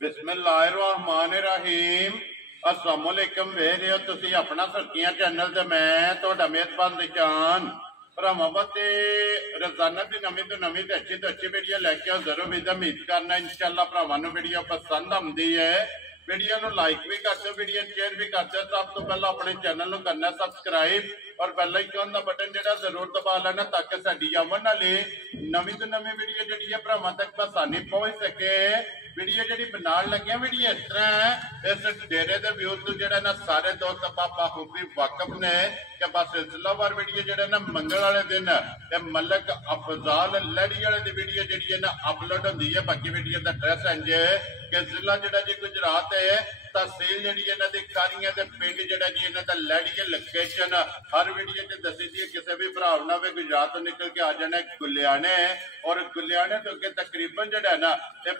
बिस्मिल्लाहिर्रहमानिर्रहीम। अस्सलामुअलैकुम। वेख रहे हो तुसी अपना सुर्खियां चैनल ते मैं तुहाडा मेहरबान निशान भरावां वास्ते रोजाना की नवीं तो अच्छी वीडियो लैके हाजिर हो। उम्मीद करना इंशाअल्लाह भरावां नूं वीडियो पसंद आउंदी है। वीडियो नूं लाइक भी कर दो, वीडियो शेयर भी कर दो। सब तो पहला अपने चैनल नूं करना सबसक्राइब और बेल आइकन का बटन जिहड़ा जरूर दबा लेना ताकि साडी आवन वाली नवीं तो नवीं वीडियो जिहड़ी है भरावां तक आसानी पहुंच सके। वीडियो जी बनाने लगे वीडियो इस तरह है, इस डेरे के व्यूज तो जो ना सारे दोस्त पापा खूबी वाकफ ने कि बस सिलसिलावार वीडियो जो ना मंगल वाले दिन मलक अफजाल लड़ी वाले की वीडियो जी ना अपलोड होती है। बाकी वीडियो का एड्रैस इंज कि जिला जोड़ा जी गुजरात है, तहसील जी इन्हों की कारियां पिंड जोड़ा जी इन्हों का लड़ी है। लोकेशन हर वीडियो च दसी दी है। किसी भी भरा ना भी गुजरात तो निकल के आ जाना गुलियाने और गुलियाने तो अगे तकरीबन जोड़ा ना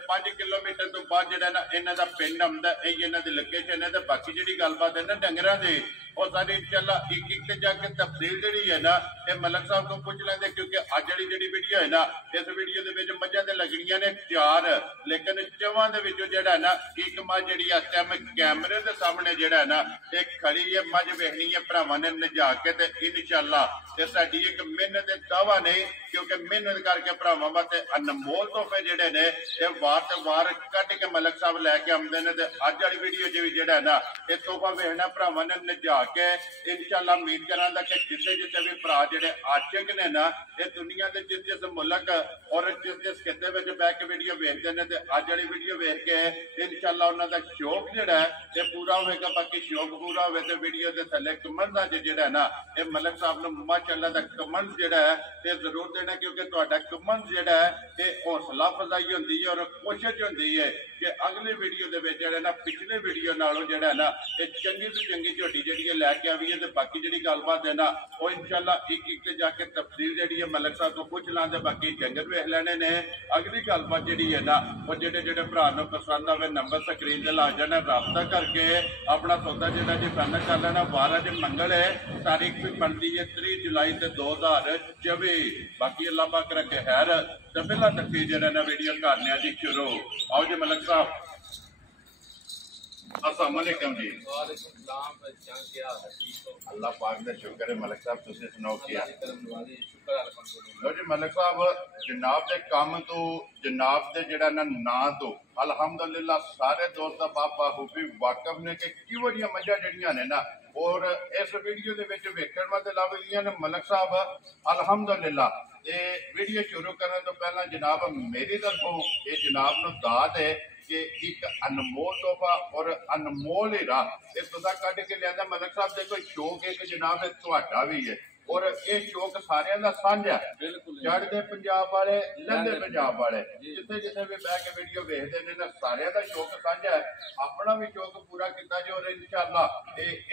5 किलोमीटर तो बाद जो ना इन्हों का पिंड आता है, इन्हों की लोकेशन है। तो बाकी जी गलबात है ना डंगर की और सारी इंशाल्लाह एक एक जाके तफसील जी है ना ये मलक साहब को पूछ लेंगे, क्योंकि अज वाली जी वीडियो है ना इस वीडियो के मझां तो लगनियां ने 4, लेकिन चवां जोड़ा ना एक मझ जी इस टाइम कैमरे के सामने जोड़ा ना एक खड़ी है मझ वेखनी है भरावां ने नजा के। इंशाल्लाह ये साडी एक मेहनत दावा नहीं, क्योंकि मेहनत करके भरावां वास्ते अनमोल तोहफे जोड़े ने ये वार तो वार कट के मलक साहब लैके आते हैं। अज वाली वीडियो च भी जोड़ा ना ये तोहफा वेखना भरावां ने नजा के। इंशाल्लाह उम्मीद करांगा कि जिथे जिथे भी भरा जोड़े आशिक ने ना ये दुनिया के जिस जिस मुल्क और जिस जिस खिते में बह के वीडियो वेखते हैं, अज वाली वीडियो वेख के इंशाल्लाह उन्होंने शौक जोड़ा है पूरा होगा। बाकी शौक पूरा हो तो वीडियो के थले कमेंट का जोड़ा ना ये मलक साहब ने माशाअल्लाह का कमेंट जोड़ा है ये जरूर देना, क्योंकि तुहाडा कमेंट जोड़ा है ये हौसला अफजाई होती है और कोशिश होती है कि अगली वीडियो के ना पिछले वीडियो नालों जोड़ा ना ये चंगी तो चंगी झोटी जी लैके आवी है। बाकी जी गलबात है ना वो इंशाल्लाह एक एक जाके तफसील जी है मलक साहब को पूछ लाते। बाकी जंगल वेख लेने ने। अगली गलबात जी है ना वो जोड़े जोड़े भरा पसंद आए नंबर स्क्रीन से ला जाना, रबता करके अपना सौदा जोड़ा जी फाइनल कर लेना। 12 दिन मंगल है, तारीख भी बनती है 30 जुलाई 2024। बाकी अल्लाह पाक रखे खैर। तो पहला तफसील जो ना वीडियो करने जी शुरू। आओ जी मलक साहब। अस्सलाम वालेकुम जी। अल्लाह पाक का शुक्र है मलक साहब, तुम सुनाओ क्या लो जी। मलक साहब जनाब के काम तो जनाब के जरा ना तो अलहमदुलिल्लाह सारे दोस्त बाबा खूबी वाकफ ने कि किहो जिहियां मझां जड़ियां ने ना और इस वीडियो के वेखण वास्ते लभदियां ने मलक साहब अलहमदुलिल्लाह। ये वीडियो शुरू करने तो पहला जनाब मेरी तरफों ये जनाब नूं दात है कि एक अनमोल तोहफा और अनमोल हीरा ये तुसा कट के लिया। मलक साहब देखो शौक एक जनाब तुहाडा भी है और ये शौक सारे का साझा है। चढ़ते पंजाब वाले लंदे पंजाब वाले जिथे जिथे भी बह के वीडियो वेखते हैं ना सारे का शौक साझा है। अपना भी शौक पूरा किया जो और इंशाअल्लाह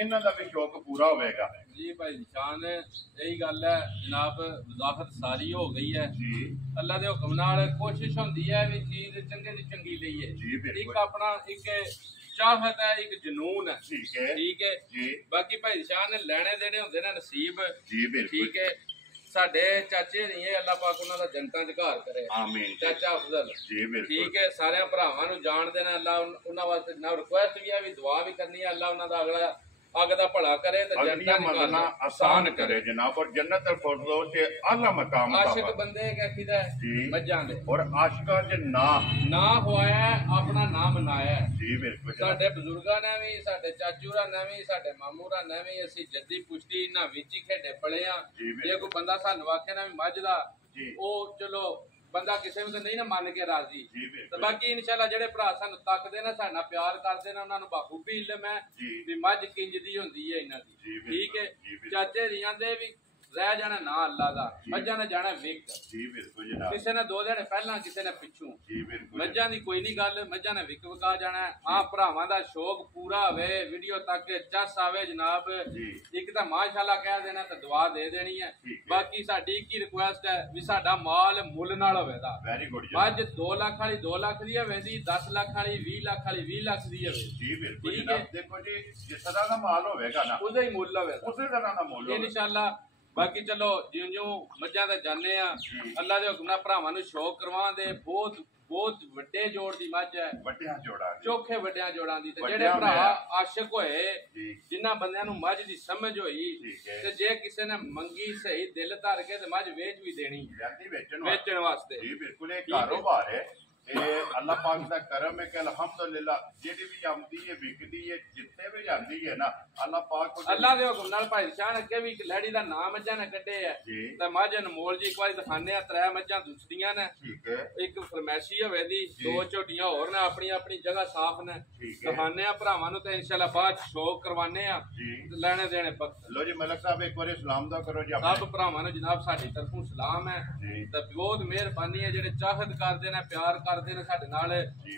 इन्हां दा भी शौक पूरा होगा जी। भाई निशान यही गल है जनाब, वजाहत सारी हो गई है जी। अल्लाह के हुक्म नाल कोशिश होंदी है भी चीज चंगे दी चंगी लईए। एक अपना एक चाहत है, एक जनून है। ठीक है जी। बाकी भाई निशान ने लेने देने होंदे ना नसीब जी। ठीक है साडे चाचे नहीं है, अल्लाह पाक उन्हां दा जन्नतां च घर करे। आमीन। चाचा अफजल जी ठीक है सारे भरावां नूं जाण देना। अल्लाह उन्हां वास्ते ना रिक्वेस्ट भी है भी दुआ भी करनी है। अल्लाह उन्हां दा अगला अग दा भला करे तो जन्नत आसान करे जनाब और जन्नत फिरदौस के आला मकाम। आशिक बंदे कहदा है मज्जां दे और आशिकां दे ना होया अपना नाम मनाया जी। बिल्कुल साडे बुजुर्गां ने भी साडे चाचूरां ने भी साडे मामूरां ने भी असीं जद्दी पुश्ती इन्हां विच ही खेडे पले आ। जे कोई बंदा सानू आखे ना भी मझ दा ओ चलो बंदा किसी भी नहीं ना मन के राजी। तो बाकी इंशाल्लाह जेडे भरा सानू तकदे ना साडा प्यार करदे ने उन्हां नूं बखूबी इल्म है भी मझ किंज दी हुंदी है इन्हां दी। ठीक है चाचे रियां दे भी रह जाना ना अल्लाह दा, मझां ने जाना विक जी। बिल्कुल जनाब किसी ने 2 दिन पहला किसी ने पिछू जी। बिल्कुल मझां दी कोई नहीं गल, मझां ने विक विका जाना। हां भरावां दा शौक पूरा होवे वीडियो तक चस आवे जनाब एक तो माशाअल्लाह कह देना तो दुआ दे देनी है। बाकी साडी एक ही रिक्वेस्ट है भी साडा माल मुल नाल होवेगा। वेरी गुड मझ 2 लाख वाली 2 लाख दी होवेगी, 10 लाख वाली 20 लाख वाली 20 लाख दी होवे जी। बिल्कुल जनाब देखो जी जिस तरह दा माल होवेगा ना उसे ही मुल होवेगा, उसी तरह दा मुल इंशाअल्लाह। बाकी चलो ज्यों ज्यों मझां ते जाने अल्लाह के हुक्म नाल भरावां नूं शौक करवा दे बहुत ਬਹੁਤ ਵੱਡੇ ਜੋੜ ਦੀ ਮੱਝ ਹੈ, ਵੱਡਿਆਂ ਜੋੜਾਂ ਦੀ, ਚੋਖੇ ਵੱਡਿਆਂ ਜੋੜਾਂ ਦੀ। ਤੇ ਵੱਡਿਆਂ ਜਿਹੜੇ ਭਰਾ ਮੈਂ- ਆਸ਼ਿਕ ਹੋਏ, ਜਿਨ੍ਹਾਂ ਬੰਦਿਆਂ ਨੂੰ ਮੱਝ ਦੀ ਸਮਝ ਹੋਈ, ਠੀਕ ਹੈ। ਤੇ ਜੇ ਕਿਸੇ ਨੇ ਮੰਗੀ ਸਹੀ ਦਿਲ ਧਰ ਕੇ ਤੇ ਮੱਝ ਵੇਚ ਵੀ ਦੇਣੀ, ਵੇਚਣ ਵਾਸਤੇ। ਜੀ ਬਿਲਕੁਲ ਇਹ ਕਾਰੋਬਾਰ ਹੈ, ਇਹ ਅੱਲਾਹ ਪਾਕ ਦਾ ਕਰਮ ਹੈ ਕਿ ਅਲਹਮਦੁਲਿਲਾ ਜਿਹੜੀ ਵੀ ਆਉਂਦੀ ਹੈ ਵਿਕਦੀ ਹੈ, ਜਿੱਥੇ ਵੀ ਜਾਂਦੀ ਹੈ ਨਾ ਅੱਲਾਹ ਪਾਕ ਅੱਲਾਹ ਦੇ ਹੁਕਮ ਨਾਲ ਭਾਈ ਸ਼ਾਨ ਅੱਗੇ ਵੀ ਇੱਕ ਲੜੀ ਦਾ ਨਾਮ ਮੱਝਾਂ ਨੇ ਕੱਢੇ ਆ ਤੇ ਮੱਝ ਅਨਮੋਲ ਜੀ ਇੱਕ ਵਾਰੀ ਦਿਖਾਣੇ ਆ। 3 ਮੱਝਾਂ ਦੂਸਰੀਆਂ ਨੇ, ਠੀਕ ਹੈ, ਇੱਕ ਫਰਮੈਸ਼ੀ ਹੋਵੇ ਦੀ, 2 ਝੋਟੀਆਂ ਹੋਰ ਨੇ ਆਪਣੀ ਆਪਣੀ ਜਗ੍ਹਾ ਸਾਫ਼ ਨੇ। ਦਿਖਾਣੇ ਆ ਭਰਾਵਾਂ ਨੂੰ ਤੇ ਇਨਸ਼ਾਅੱਲਾ ਬਾਅਦ ਸ਼ੌਕ ਕਰਵਾਣੇ ਆ ਤੇ ਲੈਣੇ ਦੇਣੇ ਵਕਤ। ਲੋ ਜੀ ਮਲਕ ਸਾਹਿਬ ਇੱਕ ਵਾਰੀ ਸਲਾਮ ਦਾ ਕਰੋ ਜੀ ਸਭ ਭਰਾਵਾਂ ਨੂੰ ਜਨਾਬ ਸਾਡੀ ਤਰਫੋਂ ਸਲਾਮ ਹੈ ਤੇ ਬਹੁਤ ਮਿਹਰਬਾਨੀ ਹੈ ਜਿਹੜੇ ਚਾਹਤ ਕਰਦੇ ਨੇ, ਪਿਆਰ ਕਰਦੇ ਨੇ ਸਾਡੇ ਨਾਲ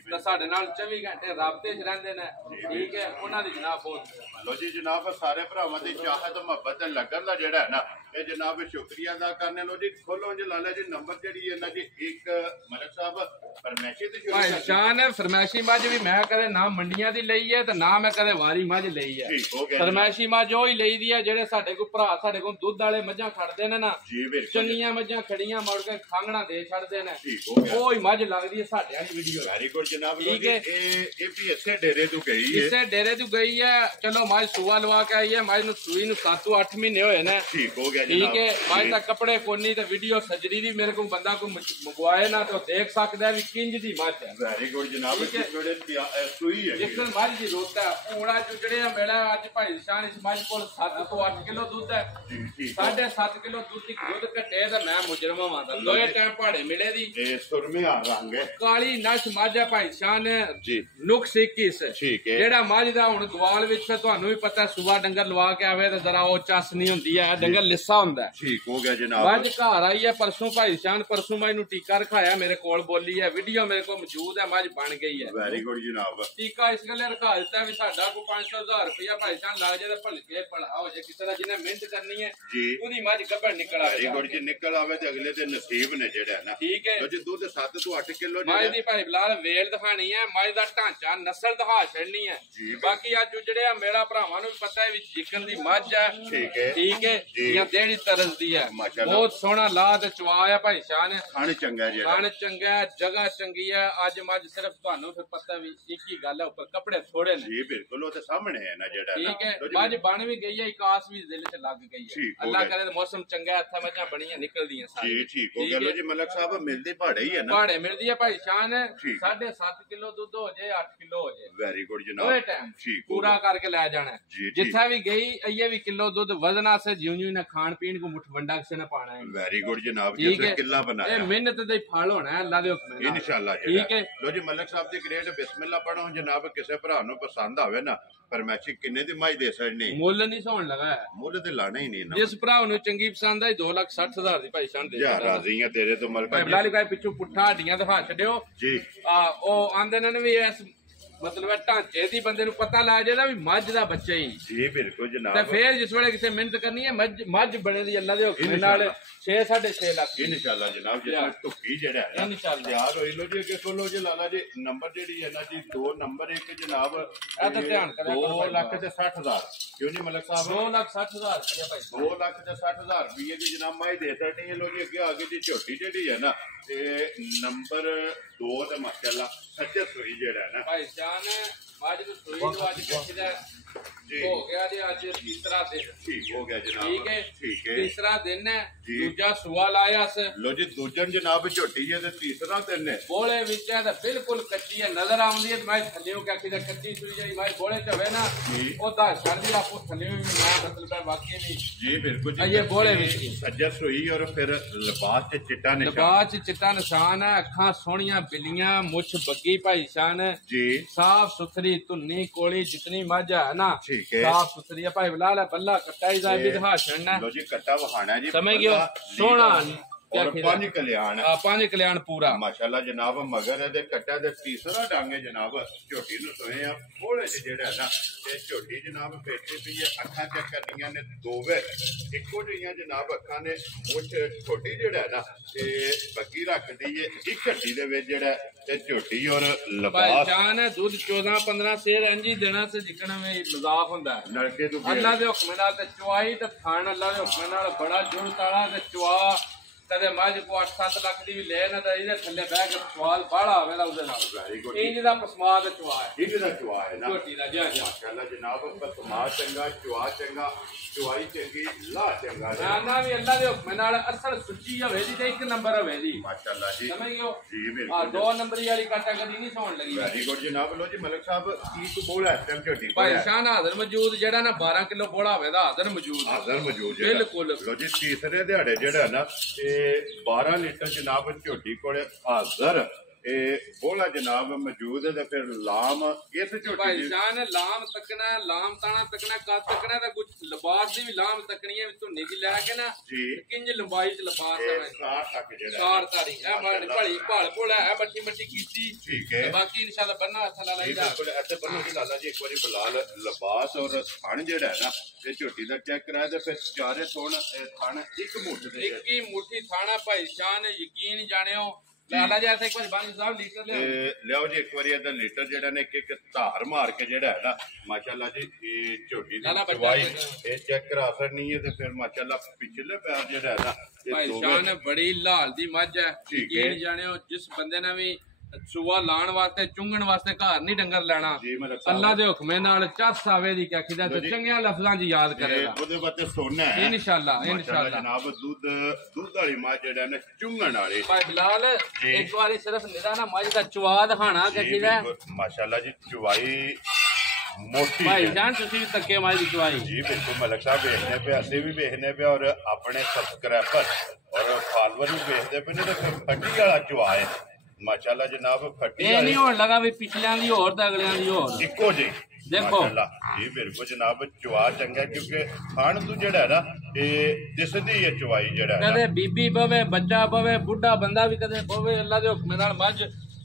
ਤੇ ਸਾਡੇ ਨਾਲ 24 ਘੰਟੇ ਰਾਬਤੇ 'ਚ ਰਹਿੰਦੇ ਨੇ, ਠੀਕ ਹੈ, ਉਹਨਾਂ ਦੀ ਜਨਾਬ ਬਹੁਤ। ਲੋ ਜੀ ਜਨਾਬ ਸਾਰੇ ਭਰਾਵਾਂ ਦੀ ਚਾਹਤ ਮੁਹੱਬਤ ਤੇ ਲੱਗਣ ਦਾ ਜਿਹੜਾ ਹੈ ਨਾ ਇਹ ਜਨਾਬ ਸ਼ੁਕਰੀਆ ਅਦਾ ਕਰਨੇ। ਲੋ ਜੀ ਖੋਲੋ ਜੀ ਲਾਲਾ ਜੀ ਨੰਬਰ ਜਿਹੜੀ ਇਹਨਾਂ ਦੀ ਇੱਕ ਮਲਕ ਸਾਹਿਬ ਫਰਮੈਸ਼ੀ ਤੇ ਭਾਈ ਸ਼ਾਨ ਫਰਮੈਸ਼ੀ ਮੱਝ ਵੀ ਮੈਂ ਕਦੇ ਨਾ ਮੰਡੀਆਂ ਦੀ ਲਈ ਹੈ ਤੇ ਨਾ ਮੈਂ ਕਦੇ ਵਾਰੀ ਮੱਝ ਲਈ ਹੈ। ਫਰਮੈਸ਼ੀ ਮੱਝ ਉਹ ਹੀ ਲਈ ਦੀ ਹੈ ਜਿਹੜੇ ਸਾਡੇ ਕੋਲ ਭਰਾ ਸਾਡੇ ਕੋਲ ਦੁੱਧ ਵਾਲੇ ਮੱਝਾਂ ਖੜਦੇ ਨੇ ਨਾ, ਚੰਗੀਆਂ ਮੱਝਾਂ ਖੜੀਆਂ ਮੁੜ ਕੇ ਖਾਂਗਣਾ ਦੇ ਛੱਡਦੇ ਨੇ, ਉਹ ਹੀ ਮੱਝ ਲੱਗਦੀ ਹੈ ਸਾਡੇ ਵਾਲੀ ਵੀਡੀਓ। ਵੈਰੀ ਗੁੱਡ ਜਨਾਬ। ਠੀਕ ਹੈ, ਇਹ ਵੀ ਇਸੇ ਡੇਰੇ ਤੋਂ ਗਈ ਹੈ, ਇਸੇ ਡੇਰੇ ਤੋਂ ਗਈ ਹੈ। ਚਲੋ ਮੱਝ ਸੂਆ ਲਵਾ ਕੇ ਆਈ ਹੈ, ਮੱਝ ਨੂੰ ਸੂਈ ਨੂੰ 7 ਤੋਂ 8 ਮਹੀਨੇ ਹੋਏ ਨੇ, ਠੀਕ ਹੋ ਗਿਆ ਠੀਕ ਹੈ। ਮੱਝ ਦਾ ਕੱਪੜੇ ਕੋਨੀ ਤੇ ਵੀਡੀਓ ਸਜਰੀ ਦੀ ਮੇਰੇ ਕੋਲ ਬੰਦਾ ਕੋਈ ਮੰਗਵਾਏ ਨਾ ਤੇ ਦੇਖ ਸਕਦਾ ਵੀ ਕਿੰਜ ਦੀ ਮੱਝ ਹੈ। ਵੈਰੀ ਗੁੱਡ ਜਨਾਬ। ਜਿਹੜੇ ਸੂਈ ਹੈ ਜਿੱਕਣ ਮੱਝ ਦੀ ਰੋਤਾ ਉਂਗਲਾ ਚੁਚੜੇ ਆ ਮੇਰਾ ਅੱਜ ਭਾਈ ਸ਼ਾਨ ਇਸ ਮੱਝ ਕੋਲ 7 ਤੋਂ 8 ਕਿਲੋ ਦੁੱਧ ਹੈ, 7.5 ਕਿਲੋ ਦੁੱਧ ਘਟੇ ਤੇ ਮੈਂ ਮੁਜਰਮ ਆਵਾਂਦਾ। ਦੋਏ ਟਾਈਮ ਪਹਾੜੇ ਮਿਲੇ ਦੀ ਇਹ ਸੁਰਮਿਆ ਰੰਗ ਹੈ, ਕਾਲੀ ਨਸ਼ ਮੱਝ ਹੈ ਭਾਈ ਸ਼ਾਨ ਜੀ, ਨੁਕਸ 21, ਠੀਕ ਹੈ। ਜਿਹੜਾ ਮੱਝ ਦਾ ਹੁਣ ਗਵਾਲ ਵਿੱਚ ਤੇ ਤੁਹਾਨੂੰ ਵੀ ਪਤਾ ਸੂਆ ਡੰਗਰ ਲਵਾ ਕੇ ਆਵੇ ਤੇ ਜ਼ਰਾ ਉਹ ਚਸ ਨਹੀਂ ਹੁੰਦੀ ਹੈ, ਡੰਗਰ ਲਿੱਸਾ ਹੁੰਦਾ। ਠੀਕ ਹੋ ਗਿਆ ਜਨਾਬ। ਮੱਝ ਘਰ ਆਈ ਹੈ ਪਰਸੋਂ ਭਾਈ ਸ਼ਾਨ, ਪਰਸੋਂ ਮੱਝ ਨੂੰ ਟੀਕਾ ਰਖਾਇਆ, ਮੇਰੇ ਕੋਲ ਬੋਲੀ ਹੈ, ਵੀਡੀਓ ਮੇਰੇ ਕੋਲ ਮੌਜੂਦ ਹੈ, ਮੱਝ ਬਣ ਗਈ ਹੈ। ਵੈਰੀ ਗੁੱਡ ਜਨਾਬ। ਟੀਕਾ ਇਸ ਗੱਲੇ ਰਖਾ ਦਿੱਤਾ ਵੀ ਸਾਡਾ ਕੋਈ 500,000 ਰੁਪਇਆ ਭਾਈ ਸ਼ਾਨ ਲੱਗ ਜਾਏ ਤੇ ਭਲਕੇ ਪੜਾ ਹੋ ਜਾਏ, ਕਿਸੇ ਦਾ ਜਿਹਨੇ ਮਿਹਨਤ ਕਰਨੀ ਹੈ ਉਹਦੀ ਮੱਝ ਗੱਭਣ ਨਿਕਲ ਆਵੇ। ਵੈਰੀ ਗੁੱਡ ਜੀ, ਨਿਕਲ ਆਵੇ ਤੇ ਅਗਲੇ ਦੇ ਨਸੀਬ ਨੇ ਜਿਹੜਾ ਨਾ, ਠੀਕ ਹੈ। ਜੇ ਦੁੱਧ 7 ਤੋਂ 8 ਕਿਲੋ ਮੱਝ ਦੀ ਭਾਈ ਬਲਾਲ ਵੇਲ ਦਿਖਾਣੀ ਹੈ, ਮੱਝ ਦਾ ਢਾਂਚਾ ਨਸਲ ਦਿਖਾ ਛੱਡਣੀ ਹੈ। ਬਾਕੀ ਅੱਜ ਉਜੜਿਆ ਮੇਰਾ ਭਰਾਵਾਂ ਨੂੰ ਵੀ ਪਤਾ ਹੈ ਵੀ ਜਿੱਕਣ ਦੀ ਮੱਝ ਹੈ, ਠੀਕ ਹੈ, ਜਾਂ ਜਿਹੜੀ ਤਰਸ ਦੀ ਹੈ, ਬਹੁਤ ਸੋਹਣਾ ਲਾ ਤੇ ਚਵਾ ਆ ਭਾਈ ਸ਼ਾਨ। ਖਾਣ ਚੰਗਾ ਜਿਹੜਾ, ਖਾਣ ਚੰਗਾ, ਜਗ੍ਹਾ ਚੰਗੀ ਹੈ। ਅੱਜ ਮੱਝ ਸਿਰਫ ਤੁਹਾਨੂੰ ਫਿਰ ਪਤਾ ਵੀ ਇੱਕ ਹੀ ਗੱਲ ਹੈ, ਉੱਪਰ ਕੱਪੜੇ ਥੋੜੇ ਨੇ। ਜੀ ਬਿਲਕੁਲ, ਉਹ ਤੇ ਸਾਹਮਣੇ ਹੈ ਨਾ ਜਿਹੜਾ, ਠੀਕ ਹੈ। ਮੱਝ ਬਣ ਵੀ ਗਈ ਹੈ, ਇਕਾਸ ਵੀ ਦਿਲ 'ਚ ਲੱਗ ਗਈ ਹੈ। ਅੱਲਾ ਕਰੇ ਤੇ ਮੌਸਮ ਚੰਗਾ, ਇੱਥੇ ਮੱਝਾਂ ਬਣੀਆਂ ਨਿਕਲਦੀਆਂ ਸਾਰੀਆਂ। ਜੀ ਠੀਕ ਹੋ ਗਿਆ। ਲੋ ਜੀ ਮਲਕ ਸਾਹਿਬ ਮਿਲਦੇ ਪਹਾੜੇ ਹੀ ਹੈ ਨਾ, ਪਹਾੜੇ ਮਿਲਦੀ ਹੈ ਭਾਈ ਸ਼ਾਨ। 7.5 ਕਿਲੋ ਦੁੱਧ ਹੋ ਜਾਏ, 8 ਕਿਲੋ ਹੋ ਜਾਏ, ਵੈਰੀ ਗੁੱਡ ਜਨਾਬ, ਦੋਏ ਟਾਈਮ ਪੂਰਾ ਕਰਕੇ ਲੈ ਜਾਣਾ। ਜਿੱਥੇ ਵੀ ਗਈ ਇਹ ਵੀ ਕਿਲੋ ਦੁੱਧ ਵਜ਼ਨਾ ਸੇ ਜਿਉਂ ਜਿਉਂ ਨਾ ਖਾਣ ਪੀਣ को मुठ वंडा किसी ने पाना है। वेरी गुड जनाब, जिसने किला बनाया, ये मेहनत दे फल होना है अल्लाह दे हुक्म नाल इंशाल्लाह। ठीक है। लो जी मलक साहब दी ग्रेट बिस्मिल्लाह पढ़ो जनाब, किसे भरा नु पसंद आवे ना फरमाइशी किन्ने दी माई दे सकनी, मुੱਲ ਨਹੀਂ ਸੌਣ ਲਗਾ ਹੈ, ਮੁੱਲ ਤੇ ਲਾਣਾ ਹੀ ਨਹੀਂ ਨਾ। ਜਿਸ ਭਰਾ ਨੂੰ ਚੰਗੀ ਪਸੰਦ ਆਈ 2,60,000 ਦੀ ਭਾਈ ਸ਼ਾਨ ਦੇ ਯਾਰ ਰਾਜ਼ੀ ਆ ਤੇਰੇ ਤੋਂ ਮਲਕ ਭਾਈ ਬਲਾਲੀ ਭਾਈ ਪਿੱਛੋਂ ਪੁੱਠਾ ਹੱਡੀਆਂ ਦਿਖਾ ਛੱਡਿਓ ਜੀ। ਉਹ ਆਂਦੇ ਨੇ ਵੀ ਇਸ ਮਤਲਬ ਢਾਂਚੇ ਦੀ ਬੰਦੇ ਨੂੰ ਪਤਾ ਲੱਗ ਜਾਂਦਾ ਵੀ ਮੱਝ ਦਾ ਬੱਚਾ ਹੀ। ਜੀ ਬਿਲਕੁਲ ਜਨਾਬ। ਤੇ ਫੇਰ ਜਿਸ ਵੇਲੇ ਕਿਸੇ ਮਿਹਨਤ ਕਰਨੀ ਹੈ ਮੱਝ ਬਣੇ ਦੀ ਅੱਲਾ ਦੇ ਹੁਕਮ ਨਾਲ 6.5 ਲੱਖ ਇਨਸ਼ਾਅੱਲਾ ਜਨਾਬ। ਜਿਸ ਧੁੱਕੀ ਜਿਹੜਾ ਹੈ ਇਨਸ਼ਾਅੱਲਾ ਤਿਆਰ ਹੋਈ। ਲੋ ਜੀ ਅੱਗੇ ਖੋਲੋ ਜੀ ਲਾਲਾ ਜੀ ਨੰਬਰ ਜਿਹੜੀ ਹੈ ਨਾ ਜੀ 2 ਨੰਬਰ 1 ਜਨਾਬ, ਇਹ ਤਾਂ ਧਿਆਨ ਕਰਿਆ 2,60,000 ਕਿਉਂ ਨਹੀਂ ਮਲਕ ਸਾਹਿਬ? 2,60,000 ਭਾਈ 2,60,000 ਰੁਪਏ ਦੀ ਜਨਾਬ ਮਾਈ ਦੇ ਸਕਦੀ ਹੈ। ਲੋ ਜੀ ਅੱਗੇ ਆਗੇ ਦੀ ਝੋਟੀ ਜਿਹੜੀ ਹੈ ਨਾ ਤੇ ਨੰਬਰ 2 ਤੇ ਮਾਸ਼ਾਅੱਲਾ ਸੱਚੇ ਸੂਈ ਜਿਹੜਾ ਹੈ ਨਾ ਭਾਈ ਜਾਨ ਮੱਝ ਨੂੰ ਸੂਈ ਨੂੰ ਅੱਜ ਕਿਹਦਾ ਹੋ ਗਿਆ ਜੀ, ਅੱਜ ਤੀਸਰਾ ਦਿਨ। ਠੀਕ ਹੋ ਗਿਆ ਜਨਾਬ। ਠੀਕ ਹੈ, ਠੀਕ ਹੈ, ਤੀਸਰਾ ਦਿਨ ਹੈ। ਦੂਜਾ ਸੂਆ ਲਾਇਆ ਸ। ਲੋ ਜੀ ਦੂਜਨ ਜਨਾਬ ਝੋਟੀ ਹੈ ਤੇ ਤੀਸਰਾ ਦਿਨ ਹੈ। ਬੋਲੇ ਵਿੱਚ ਹੈ ਤਾਂ ਬਿਲਕੁਲ ਕੱਚੀ ਹੈ, ਨਜ਼ਰ ਆਉਂਦੀ ਹੈ। ਮੈਂ ਥੱਲਿਓ ਕਿਹਾ ਕਿ ਕੱਚੀ ਸੂਈ ਜਾਈ ਮੈਂ ਬੋਲੇ ਚ ਹੋਵੇ ਨਾ ਉਹਦਾ ਛੱਡ ਦਿਆ ਆਪੋ ਥੱਲਿਓ ਵੀ ਮੈਂ ਮਤਲਬ ਵਾਕਈ ਨਹੀਂ। ਜੀ ਬਿਲਕੁਲ ਜੀ, ਇਹ ਬੋਲੇ ਵਿੱਚ ਸੱਜਾ ਸੂਈ ਔਰ ਫਿਰ ਲਿਬਾਸ ਤੇ ਚਿੱਟਾ ਨਿਸ਼ਾਨ, ਲਿਬਾਸ ਚ ਚਿੱਟਾ ਨਿਸ਼ਾਨ ਹੈ। ਅੱਖਾਂ ਸੋਹਣੀਆਂ ਬਿੱਲੀਆਂ, ਮੁੱਛ ਬੱਗੀ ਭਾਈ ਸ਼ਾਨ ਜੀ, ਸਾਫ ਸੁਥਰੀ ਧੁੰਨੀ ਕੋਲੀ ਜਿਤਨੀ ਮੱਝ ਹੈ ਨਾ ਠੀਕ ਹੈ, ਸਾਫ ਸੁਥਰੀ ਹੈ। ਭਾਈ ਬਲਾਲ ਬੱਲਾ ਕੱਟਾ ਹੀ ਸਾਹਿਬ ਵੀ ਦਿਖਾ ਛੱਡਣਾ। ਲੋ ਜੀ ਕੱਟਾ ਵਹਾਣਾ ਜੀ, ਸਮਝ ਗਿਓ ਸੋਹਣਾ और 5 कल्याण, 5 कल्याण पूरा माशाल्लाह जनाब। मगर दे कट्टा दे तीसरा डांगे जनाब झोटी नु सोए आ थोड़े से जेड़ा ना ते झोटी जनाब बेटी भी है। अखा चेक करनियां ने दोवे इको जिहियां जनाब अखा ने, मुछ छोटी जेड़ा ना ते बग्गी रखदी है एक हड्डी दे विच जेड़ा ते झोटी और लिबास जान है। दूध 14-15 सेर इंजी देना से जिकना में मजाक हुंदा है नलके तो अल्लाह दे हुक्म नाल ते चवाई ते थान अल्लाह दे हुक्म नाल बड़ा जुड़ ताला ते चवा ਕਦੇ ਮੱਝ ਕੋ 8-7 ਲੱਖ ਦੀ ਵੀ ਲੈ ਨਾ ਤਾਂ ਇਹਦੇ ਥੱਲੇ ਬਹਿ ਕੇ ਸਵਾਦ ਬਾਹਲਾ ਆਵੇਗਾ ਉਹਦੇ ਨਾਲ ਇੰਜ ਦਾ ਪਸਮਾ ਦਾ ਚੁਆ ਹੈ ਇੰਜ ਦਾ ਚੁਆ ਹੈ ਨਾ ਝੋਟੀ ਦਾ ਜੀ ਮਾਸ਼ਾਅੱਲਾ ਜਨਾਬ ਪਸਮਾ ਚੰਗਾ ਚੁਆ ਚੰਗਾ ਚੁਆਈ ਚੰਗੀ ਲਾ ਚੰਗਾ ਨਾ ਵੀ ਅੱਲਾ ਦੇ ਹੁਕਮ ਨਾਲ ਅਸਲ ਸੁੱਚੀ ਹੋਵੇ ਦੀ ਤੇ 1 ਨੰਬਰ ਹੋਵੇ ਦੀ ਮਾਸ਼ਾਅੱਲਾ ਜੀ ਸਮਝ ਗਿਓ ਜੀ ਬਿਲਕੁਲ ਆ 2 ਨੰਬਰੀ ਵਾਲੀ ਕੈਟਾਗਰੀ ਨਹੀਂ ਸੌਣ ਲੱਗੀ ਵੈਰੀ ਗੁੱਡ ਜਨਾਬ ਲੋ ਜੀ ਮਲਕ ਸਾਹਿਬ ਕੀ ਕੋ ਬੋਲਾ ਇਸ ਟਾਈਮ ਝੋਟੀ ਭਾਈ ਸ਼ਾਨ ਹਾਜ਼ਰ ਮੌਜੂਦ ਜਿਹੜਾ ਨਾ 12 ਕਿਲੋ ਬੋਲਾ ਹੋਵੇ ਦਾ ਹਾਜ਼ਰ ਮੌਜੂਦ ਬਿਲਕੁਲ ਲੋ ਜੀ ਤੀਸਰੇ ਦਿਹਾੜੇ ਜਿਹੜਾ ਨਾ ਇਹ 12 ਲੀਟਰ ਜਨਾਬ ਝੋਟੀ ਕੋਲੇ ਹਾਜ਼ਰ ਇਹ ਬੋਲਾ ਜਨਾਬ ਮੌਜੂਦ ਹੈ ਤੇ ਫਿਰ ਲਾਮ ਇਸ ਝੋਟੀ ਭਾਈ ਸ਼ਾਨ ਲਾਮ ਤੱਕਣਾ ਲਾਮ ਤਾਣਾ ਤੱਕਣਾ ਕੱਦ ਤੱਕਣਾ ਤਾਂ ਕੁਝ ਲਿਬਾਸ ਦੀ ਵੀ ਲਾਮ ਤੱਕਣੀ ਹੈ ਧੁੰਨੀ ਦੀ ਲੈ ਕੇ ਨਾ ਜੀ ਕਿੰਜ ਲੰਬਾਈ ਚ ਲਿਬਾਸ ਹੈ ਸਾਰ ਤੱਕ ਜਿਹੜਾ ਸਾਰ ਤਾਰੀ ਇਹ ਮਾੜੀ ਭਲੀ ਭਾਲ ਭੋਲਾ ਹੈ ਮੱਠੀ ਕੀਤੀ ਠੀਕ ਹੈ ਬਾਕੀ ਇਨਸ਼ਾਅੱਲਾ ਬੰਨਾ ਹੱਥ ਲਾ ਲਾਈਦਾ ਬਿਲਕੁਲ ਇੱਥੇ ਬੰਨੋ ਜੀ ਲਾਲਾ ਜੀ ਇੱਕ ਵਾਰੀ ਬਲਾਲ ਲਿਬਾਸ ਔਰ ਥਣ ਜਿਹੜਾ ਹੈ ਨਾ ਇਹ ਝੋਟੀ ਦਾ ਚੈੱਕ ਕਰਾਇਆ ਤੇ ਫਿਰ ਚਾਰੇ ਥਣ ਇੱਕ ਮੁੱਠ ਦੇ ਇੱਕ ਹੀ ਮੁੱਠੀ ਥਾਣਾ ਭਾਈ ਸ਼ਾਨ ਯਕੀਨ ਜਾਣਿਓ ਲਾਲਾ ਜੀ ਐਸੇ ਇੱਕ ਵਾਰੀ ਬੰਦ ਸਾਹਿਬ ਲੀਟਰ ਲਿਆਓ ਜੀ ਇੱਕ ਵਾਰੀ ਇਹਦਾ ਲੀਟਰ ਜਿਹੜਾ ਨੇ ਇੱਕ ਧਾਰ ਮਾਰ ਕੇ ਜਿਹੜਾ ਹੈ ਨਾ ਮਾਸ਼ਾਅੱਲਾ ਜੀ ਇਹ ਝੋਟੀ ਦੀ ਚਵਾਈ ਇਹ ਚੈੱਕ ਕਰਾ ਸਕਣੀ ਹੈ ਤੇ ਫਿਰ ਮਾਸ਼ਾਅੱਲਾ ਪਿਛਲੇ ਪੈਰ ਜਿਹੜਾ ਹੈ ਨਾ ਭਾਈ ਸ਼ਾਨ ਬੜੀ ਲਾਲ ਦੀ ਮੱਝ ਹੈ ਯਕੀਨ ਜਾਣਿਓ ਜਿਸ ਬੰਦੇ ਨੇ ਵੀ ਸੂਆ ਲਾਣ ਵਾਸਤੇ ਚੁੰਗਣ ਵਾਸਤੇ ਘਰ ਨਹੀਂ ਡੰਗਰ ਲੈਣਾ ਅੱਲਾ ਦੇ ਹੁਕਮੇ ਨਾਲ ਚੱਸ ਆਵੇ ਦੀ ਕਿਆ ਕਿਦਾ ਤੇ ਚੰਗਿਆਂ ਲਫ਼ਜ਼ਾਂ 'ਚ ਯਾਦ ਕਰੇਗਾ ਉਹਦੇ ਵਾਸਤੇ ਸੋਨਾ ਹੈ ਇਨਸ਼ਾਅੱਲਾ ਜਨਾਬ ਦੁੱਧ ਵਾਲੀ ਮੱਝ ਜਿਹੜਾ ਨਾ ਚੁੰਗਣ ਵਾਲੀ ਭਾਈ ਬਿਲਾਲ ਇੱਕ ਵਾਰੀ ਸਿਰਫ ਨਿਦਾ ਨਾ ਮੱਝ ਦਾ ਚਵਾ ਦਿਖਾਣਾ ਕਿ ਕਿਦਾ ਮਾਸ਼ਾਅੱਲਾ ਜੀ ਚਵਾਈ ਮੋਟੀ ਭਾਈ ਜਾਨ ਤੁਸੀਂ ਵੀ ਤੱਕੇ ਮੱਝ ਦੀ ਚਵਾਈ ਜੀ ਬਿਲਕੁਲ ਮਲਕ ਸਾਹਿਬ ਵੇਖਦੇ ਪਏ ਅਸੀਂ ਵੀ ਵੇਖਦੇ ਪਏ ਔਰ ਆਪਣੇ ਸਬਸਕ੍ਰਾਈਬਰ ਔਰ ਫਾਲੋਅਰ ਵੀ ਵੇਖਦੇ ਪਏ ਨੇ ਤੇ ਫੱਟੀ ਵਾਲਾ ਚਵਾ ਹੈ ਮਾਸ਼ਾਅੱਲਾ ਜਨਾਬ ਫੱਟੀ ਇਹ ਨਹੀਂ ਹੋਣ ਲੱਗਾ ਵੀ ਪਿਛਲਿਆਂ ਦੀ ਹੋਰ ਤੇ ਅਗਲਿਆਂ ਦੀ ਹੋਰ ਇੱਕੋ ਜੀ ਦੇਖੋ ਜੀ ਬਿਲਕੁਲ ਜਨਾਬ ਚਵਾ ਚੰਗਾ ਕਿਉਂਕਿ ਖਾਣ ਤੋਂ ਜਿਹੜਾ ਹੈ ਨਾ ਇਹ ਦਿਸਦੀ ਹੈ ਚਵਾਈ ਜਿਹੜਾ ਕਦੇ ਬੀਬੀ ਬਵੇ ਬੱਚਾ ਬਵੇ ਬੁੱਢਾ ਬੰਦਾ ਵੀ ਕਦੇ ਬਵੇ ਅੱਲਾ ਦੇ ਹੁਕਮ ਨਾਲ ਮੱਝ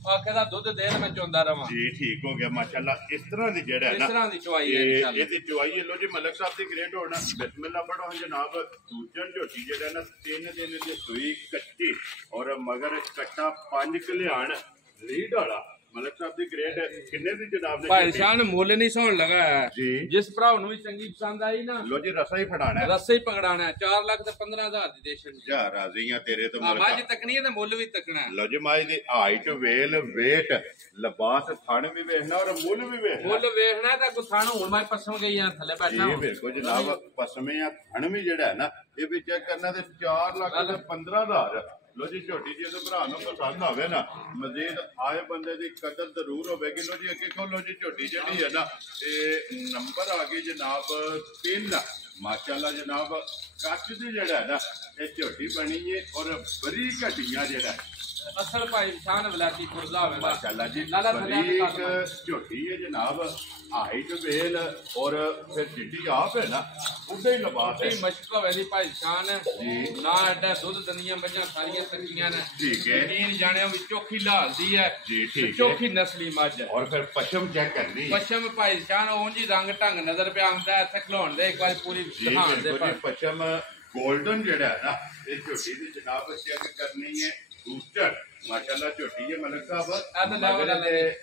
ਆਖੇ ਦਾ ਦੁੱਧ ਦੇਣ ਮੈਂ ਚੋਂਦਾ ਰਵਾਂ ਜੀ ਠੀਕ ਹੋ ਗਿਆ ਮਾਸ਼ਾਅੱਲਾ ਇਸ ਤਰ੍ਹਾਂ ਦੀ ਜਿਹੜਾ ਹੈ ਨਾ ਇਸ ਤਰ੍ਹਾਂ ਦੀ ਚਵਾਈ ਹੈ ਇਨਸ਼ਾਅੱਲਾ ਇਹਦੀ ਚਵਾਈ ਲੋ ਜੀ ਮਲਕ ਸਾਹਿਬ ਦੀ ਗ੍ਰੇਡ ਹੋਣਾ ਬਿਸਮਿਲ੍ਲਾ ਪੜੋ ਜਨਾਬ ਦੂਜਨ ਝੋਟੀ ਜਿਹੜਾ ਨਾ 3 ਦਿਨ ਦੀ ਸੂਈ ਕੱਚੀ ਔਰ ਮਗਰ ਕੱਟਾ 5 ਕਲਿਆਣ ਲੀਡ ਵਾਲਾ ਮਲਕ ਸਾਹਿਬ ਦੀ ਗ੍ਰੇਡ ਕਿੰਨੇ ਦੀ ਜਨਾਬ ਨੇ ਭਾਈ ਸ਼ਾਨ ਮੁੱਲ ਨਹੀਂ ਸੌਣ ਲਗਾ ਜੀ ਜਿਸ ਭਰਾ ਨੂੰ ਵੀ ਚੰਗੀ ਪਸੰਦ ਆਈ ਨਾ ਲੋ ਜੀ ਰਸਾ ਹੀ ਫੜਾਣਾ ਰਸਾ ਹੀ ਪਕੜਾਣਾ 4 ਲੱਖ ਤੇ 15,000 ਦੀ ਦੇਸ਼ਨ ਜਾ ਰਾਜ਼ੀਆਂ ਤੇਰੇ ਤੋਂ ਮਲਕ ਮੱਝ ਤੱਕਣੀ ਹੈ ਤੇ ਮੁੱਲ ਵੀ ਤੱਕਣਾ ਲੋ ਜੀ ਮਾਈ ਦੀ ਹਾਈਟ ਵੇਲ weight ਲਿਬਾਸ ਥਣ ਵੀ ਵੇਖਣਾ ਔਰ ਮੁੱਲ ਵੀ ਵੇਖਣਾ ਮੁੱਲ ਵੇਖਣਾ ਤਾਂ ਕੋ ਥਣ ਹੁਣ ਮੈਂ ਪਸਮ ਗਈ ਆ ਥੱਲੇ ਬੈਠਾ ਜੀ ਬਿਲਕੁਲ ਜਨਾਬ ਪਸਮੇ ਆ ਥਣ ਵੀ ਜਿਹੜਾ ਹੈ ਨਾ ਇਹ ਵੀ ਚੈੱਕ ਕਰਨਾ ਤੇ 4 ਲੱਖ ਤੇ 15,000 ਲੋ ਜੀ ਝੋਟੀ ਜੀ ਭਰਾ ਨੂੰ ਪਸੰਦ ਆਵੇ ਨਾ ਮਜ਼ੀਦ ਆਏ ਬੰਦੇ ਦੀ ਕਦਰ ਜ਼ਰੂਰ ਹੋਵੇਗੀ ਲੋ ਜੀ ਅੱਗੇ ਖੋਲੋ ਜੀ ਝੋਟੀ ਜਿਹੜੀ ਹੈ ਨਾ ਇਹ ਨੰਬਰ ਆ ਗਈ ਜਨਾਬ 3 ਮਾਸ਼ਾਅੱਲਾ ਜਨਾਬ ਕੱਚ ਦੀ ਜਿਹੜਾ ਹੈ ਨਾ ਇਹ ਝੋਟੀ ਬਣੀ ਹੈ ਔਰ ਬੜੀ ਘਟੀਆਂ ਜਿਹੜਾ ਅਸਲ ਭਾਈ ਸ਼ਾਨ ਵਲਾਤੀ ਪੁਰਜ਼ਾ ਹੋਵੇ ਮਾਸ਼ਾਅੱਲਾ ਜੀ ਬਰੀਕ ਝੋਟੀ ਹੈ ਜਨਾਬ ਹਾਈਟ ਵੇਲ ਔਰ ਫਿਰ ਜਿੱਡੀ ਆਪ ਹੈ ਨਾ ਉਹਦੇ ਹੀ ਲਿਬਾਸ ਹੈ ਮਸ਼ਕ ਹੋਵੇ ਦੀ ਭਾਈ ਸ਼ਾਨ ਨਾ ਐਡਾ ਦੁੱਧ ਦਨੀਆਂ ਮੱਝਾਂ ਸਾਰੀਆਂ ਤੱਕੀਆਂ ਨੇ ਠੀਕ ਹੈ ਯਕੀਨ ਜਾਣਿਓ ਵੀ ਚੋਖੀ ਲਾਲਦੀ ਹੈ ਜੀ ਠੀਕ ਚੋਖੀ ਨਸਲੀ ਮੱਝ ਹੈ ਔਰ ਫਿਰ ਪਸ਼ਮ ਚੈੱਕ ਕਰਨੀ ਪਸ਼ਮ ਭਾਈ ਸ਼ਾਨ ਉਂਝ ਹੀ ਰੰਗ ਢੰਗ ਨਜ਼ਰ ਪਿਆ ਆਉਂਦਾ ਇੱਥੇ ਖਲਾਉਣ ਦੇ ਇੱਕ ਵਾਰੀ ਪੂਰੀ ਦਿਖਾਉਣ ਦੇ ਪਰ ਪਸ਼ਮ ਗੋਲਡਨ ਜਿਹੜਾ ਹੈ ਨਾ ਇਹ ਝੋਟੀ ਦੀ ਜਨਾਬ ਚੈੱਕ ਕਰਨੀ ਹੈ ਬੂਸਟਰ ਮਾਸ਼ਾਅੱਲਾ ਝੋਟੀ ਹੈ ਮਲਕ ਸਾਹਿਬ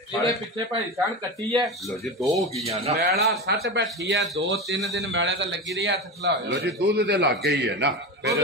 ਇਹਦੇ ਪਿੱਛੇ ਭਾਈ ਸਾਨ ਕੱਟੀ ਹੈ ਲੋ ਜੀ 2 ਹੋ ਗਈਆਂ ਨਾ ਮੈਲਾ 60 ਬੈਠੀ ਹੈ 2-3 ਦਿਨ ਮੈਲੇ ਤਾਂ ਲੱਗੀ ਰਹੀ ਹੱਥ ਖਲਾ ਲੋ ਜੀ ਦੁੱਧ ਦੇ ਲੱਗ ਗਈ ਹੈ ਨਾ ਫਿਰ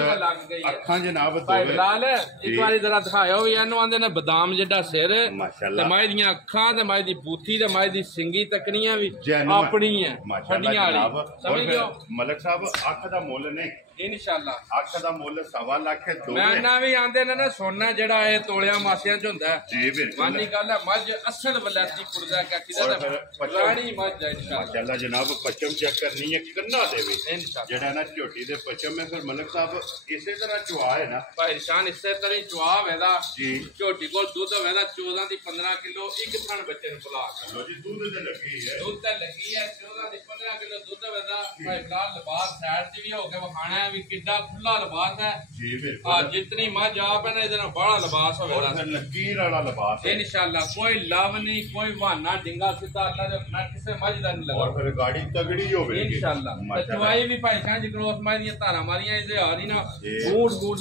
ਅੱਖਾਂ ਜਨਾਬ ਭਾਈ ਲਾਲ ਇੱਕ ਵਾਰੀ ਜ਼ਰਾ ਦਿਖਾਇਓ ਵੀ ਇਹਨੂੰ ਆਂਦੇ ਨੇ ਬਦਾਮ ਜਿੱਡਾ ਸਿਰ ਮਾਸ਼ਾਅੱਲਾ ਤੇ ਮਾਈ ਦੀਆਂ ਅੱਖਾਂ ਤੇ ਮਾਈ ਦੀ ਬੂਥੀ ਤੇ ਮਾਈ ਦੀ ਸਿੰਗੀ ਤੱਕਣੀਆਂ ਵੀ ਆਪਣੀ ਹੈ ਮਾਸ਼ਾਅੱਲਾ ਜਨਾਬ ਸਮਝ ਗਿਓ ਮਲਕ ਸਾਹਿਬ ਅੱਖ ਦਾ ਮੁੱਲ ਨਹੀਂ ਇਨਸ਼ਾਅੱਲਾ ਅੱਖ ਦਾ ਮੁੱਲ 1.5 ਲੱਖ ਹੈ 2 ਮੈਂ ਨਾ ਵੀ ਆਂਦੇ ਨੇ ਨਾ ਸੋਨਾ ਜਿਹੜਾ ਇਹ ਤੋਲਿਆਂ ਮਾਸਿਆਂ ਚ ਹੁੰਦਾ ਜੀ ਬਿਲਕੁਲ ਮਾਨੀ ਗੱਲ ਹੈ ਮੱਝ ਅਸਲ ਵਲਾਤੀ ਪੁਰਜ਼ਾ ਕਾ ਕਿਦਾ ਪੁਰਾਣੀ ਮੱਝ ਹੈ ਮਾਸ਼ਾਅੱਲਾ ਜਨਾਬ ਪਸ਼ਮ ਚੈੱਕ ਕਰਨੀ ਹੈ ਕੰਨਾ ਦੇ ਵਿੱਚ ਜਿਹੜਾ ਨਾ ਝੋਟੀ ਦੇ ਪਸ਼ਮ ਹੈ ਫਿਰ ਮਲਕ ਸਾਹਿਬ ਇਸੇ ਤਰ੍ਹਾਂ ਚੁਆ ਹੈ ਨਾ ਭਾਈ ਸ਼ਾਨ ਇਸੇ ਤਰ੍ਹਾਂ ਚੁਆ ਹੋਵੇਦਾ ਜੀ ਝੋਟੀ ਕੋਲ ਦੁੱਧ ਹੋਵੇਦਾ 14 ਦੀ 15 ਕਿਲੋ ਇੱਕ ਥਣ ਬੱਚੇ ਨੂੰ ਪਿਲਾ ਲੋ ਜੀ ਦੁੱਧ ਤੇ ਲੱਗੀ ਹੈ ਦੁੱਧ ਤੇ ਲੱਗੀ ਹੈ 14 ਦੀ 15 ਕਿਲੋ ਦੁੱਧ ਹੋਵੇਦਾ ਭਾਈ ਲਾਲ ਲਿਬਾਸ ਸਾਈਡ ਤੇ ਵੀ ਹੋ ਕੇ ਵਿਖਾਣਾ ਵੀ ਕਿੱਡਾ ਖੁੱਲਾ ਲਿਬਾਸ ਹੈ ਜੀ ਬਿਲਕੁਲ ਜਿਤਨੀ ਮੱਝ ਆਪ ਹੈ ਨਾ ਇਹਦੇ ਨਾਲ ਬੜਾ ਲਿਬਾਸ ਹੋਵੇ 15 ਲਕੀਰ ਵਾਲਾ ਲਿਬਾਸ इंशाल्लाह कोई लाभ नहीं कोई बहाना डिंगा सीधा अल्लाह दे मैं किसे मज दा नहीं लगा और फिर गाड़ी तगड़ी होगी इंशाल्लाह चवाई भी भाई साहब जिकरो उस मां दी धारा मारियां इहदे आ दी ना बूट बूट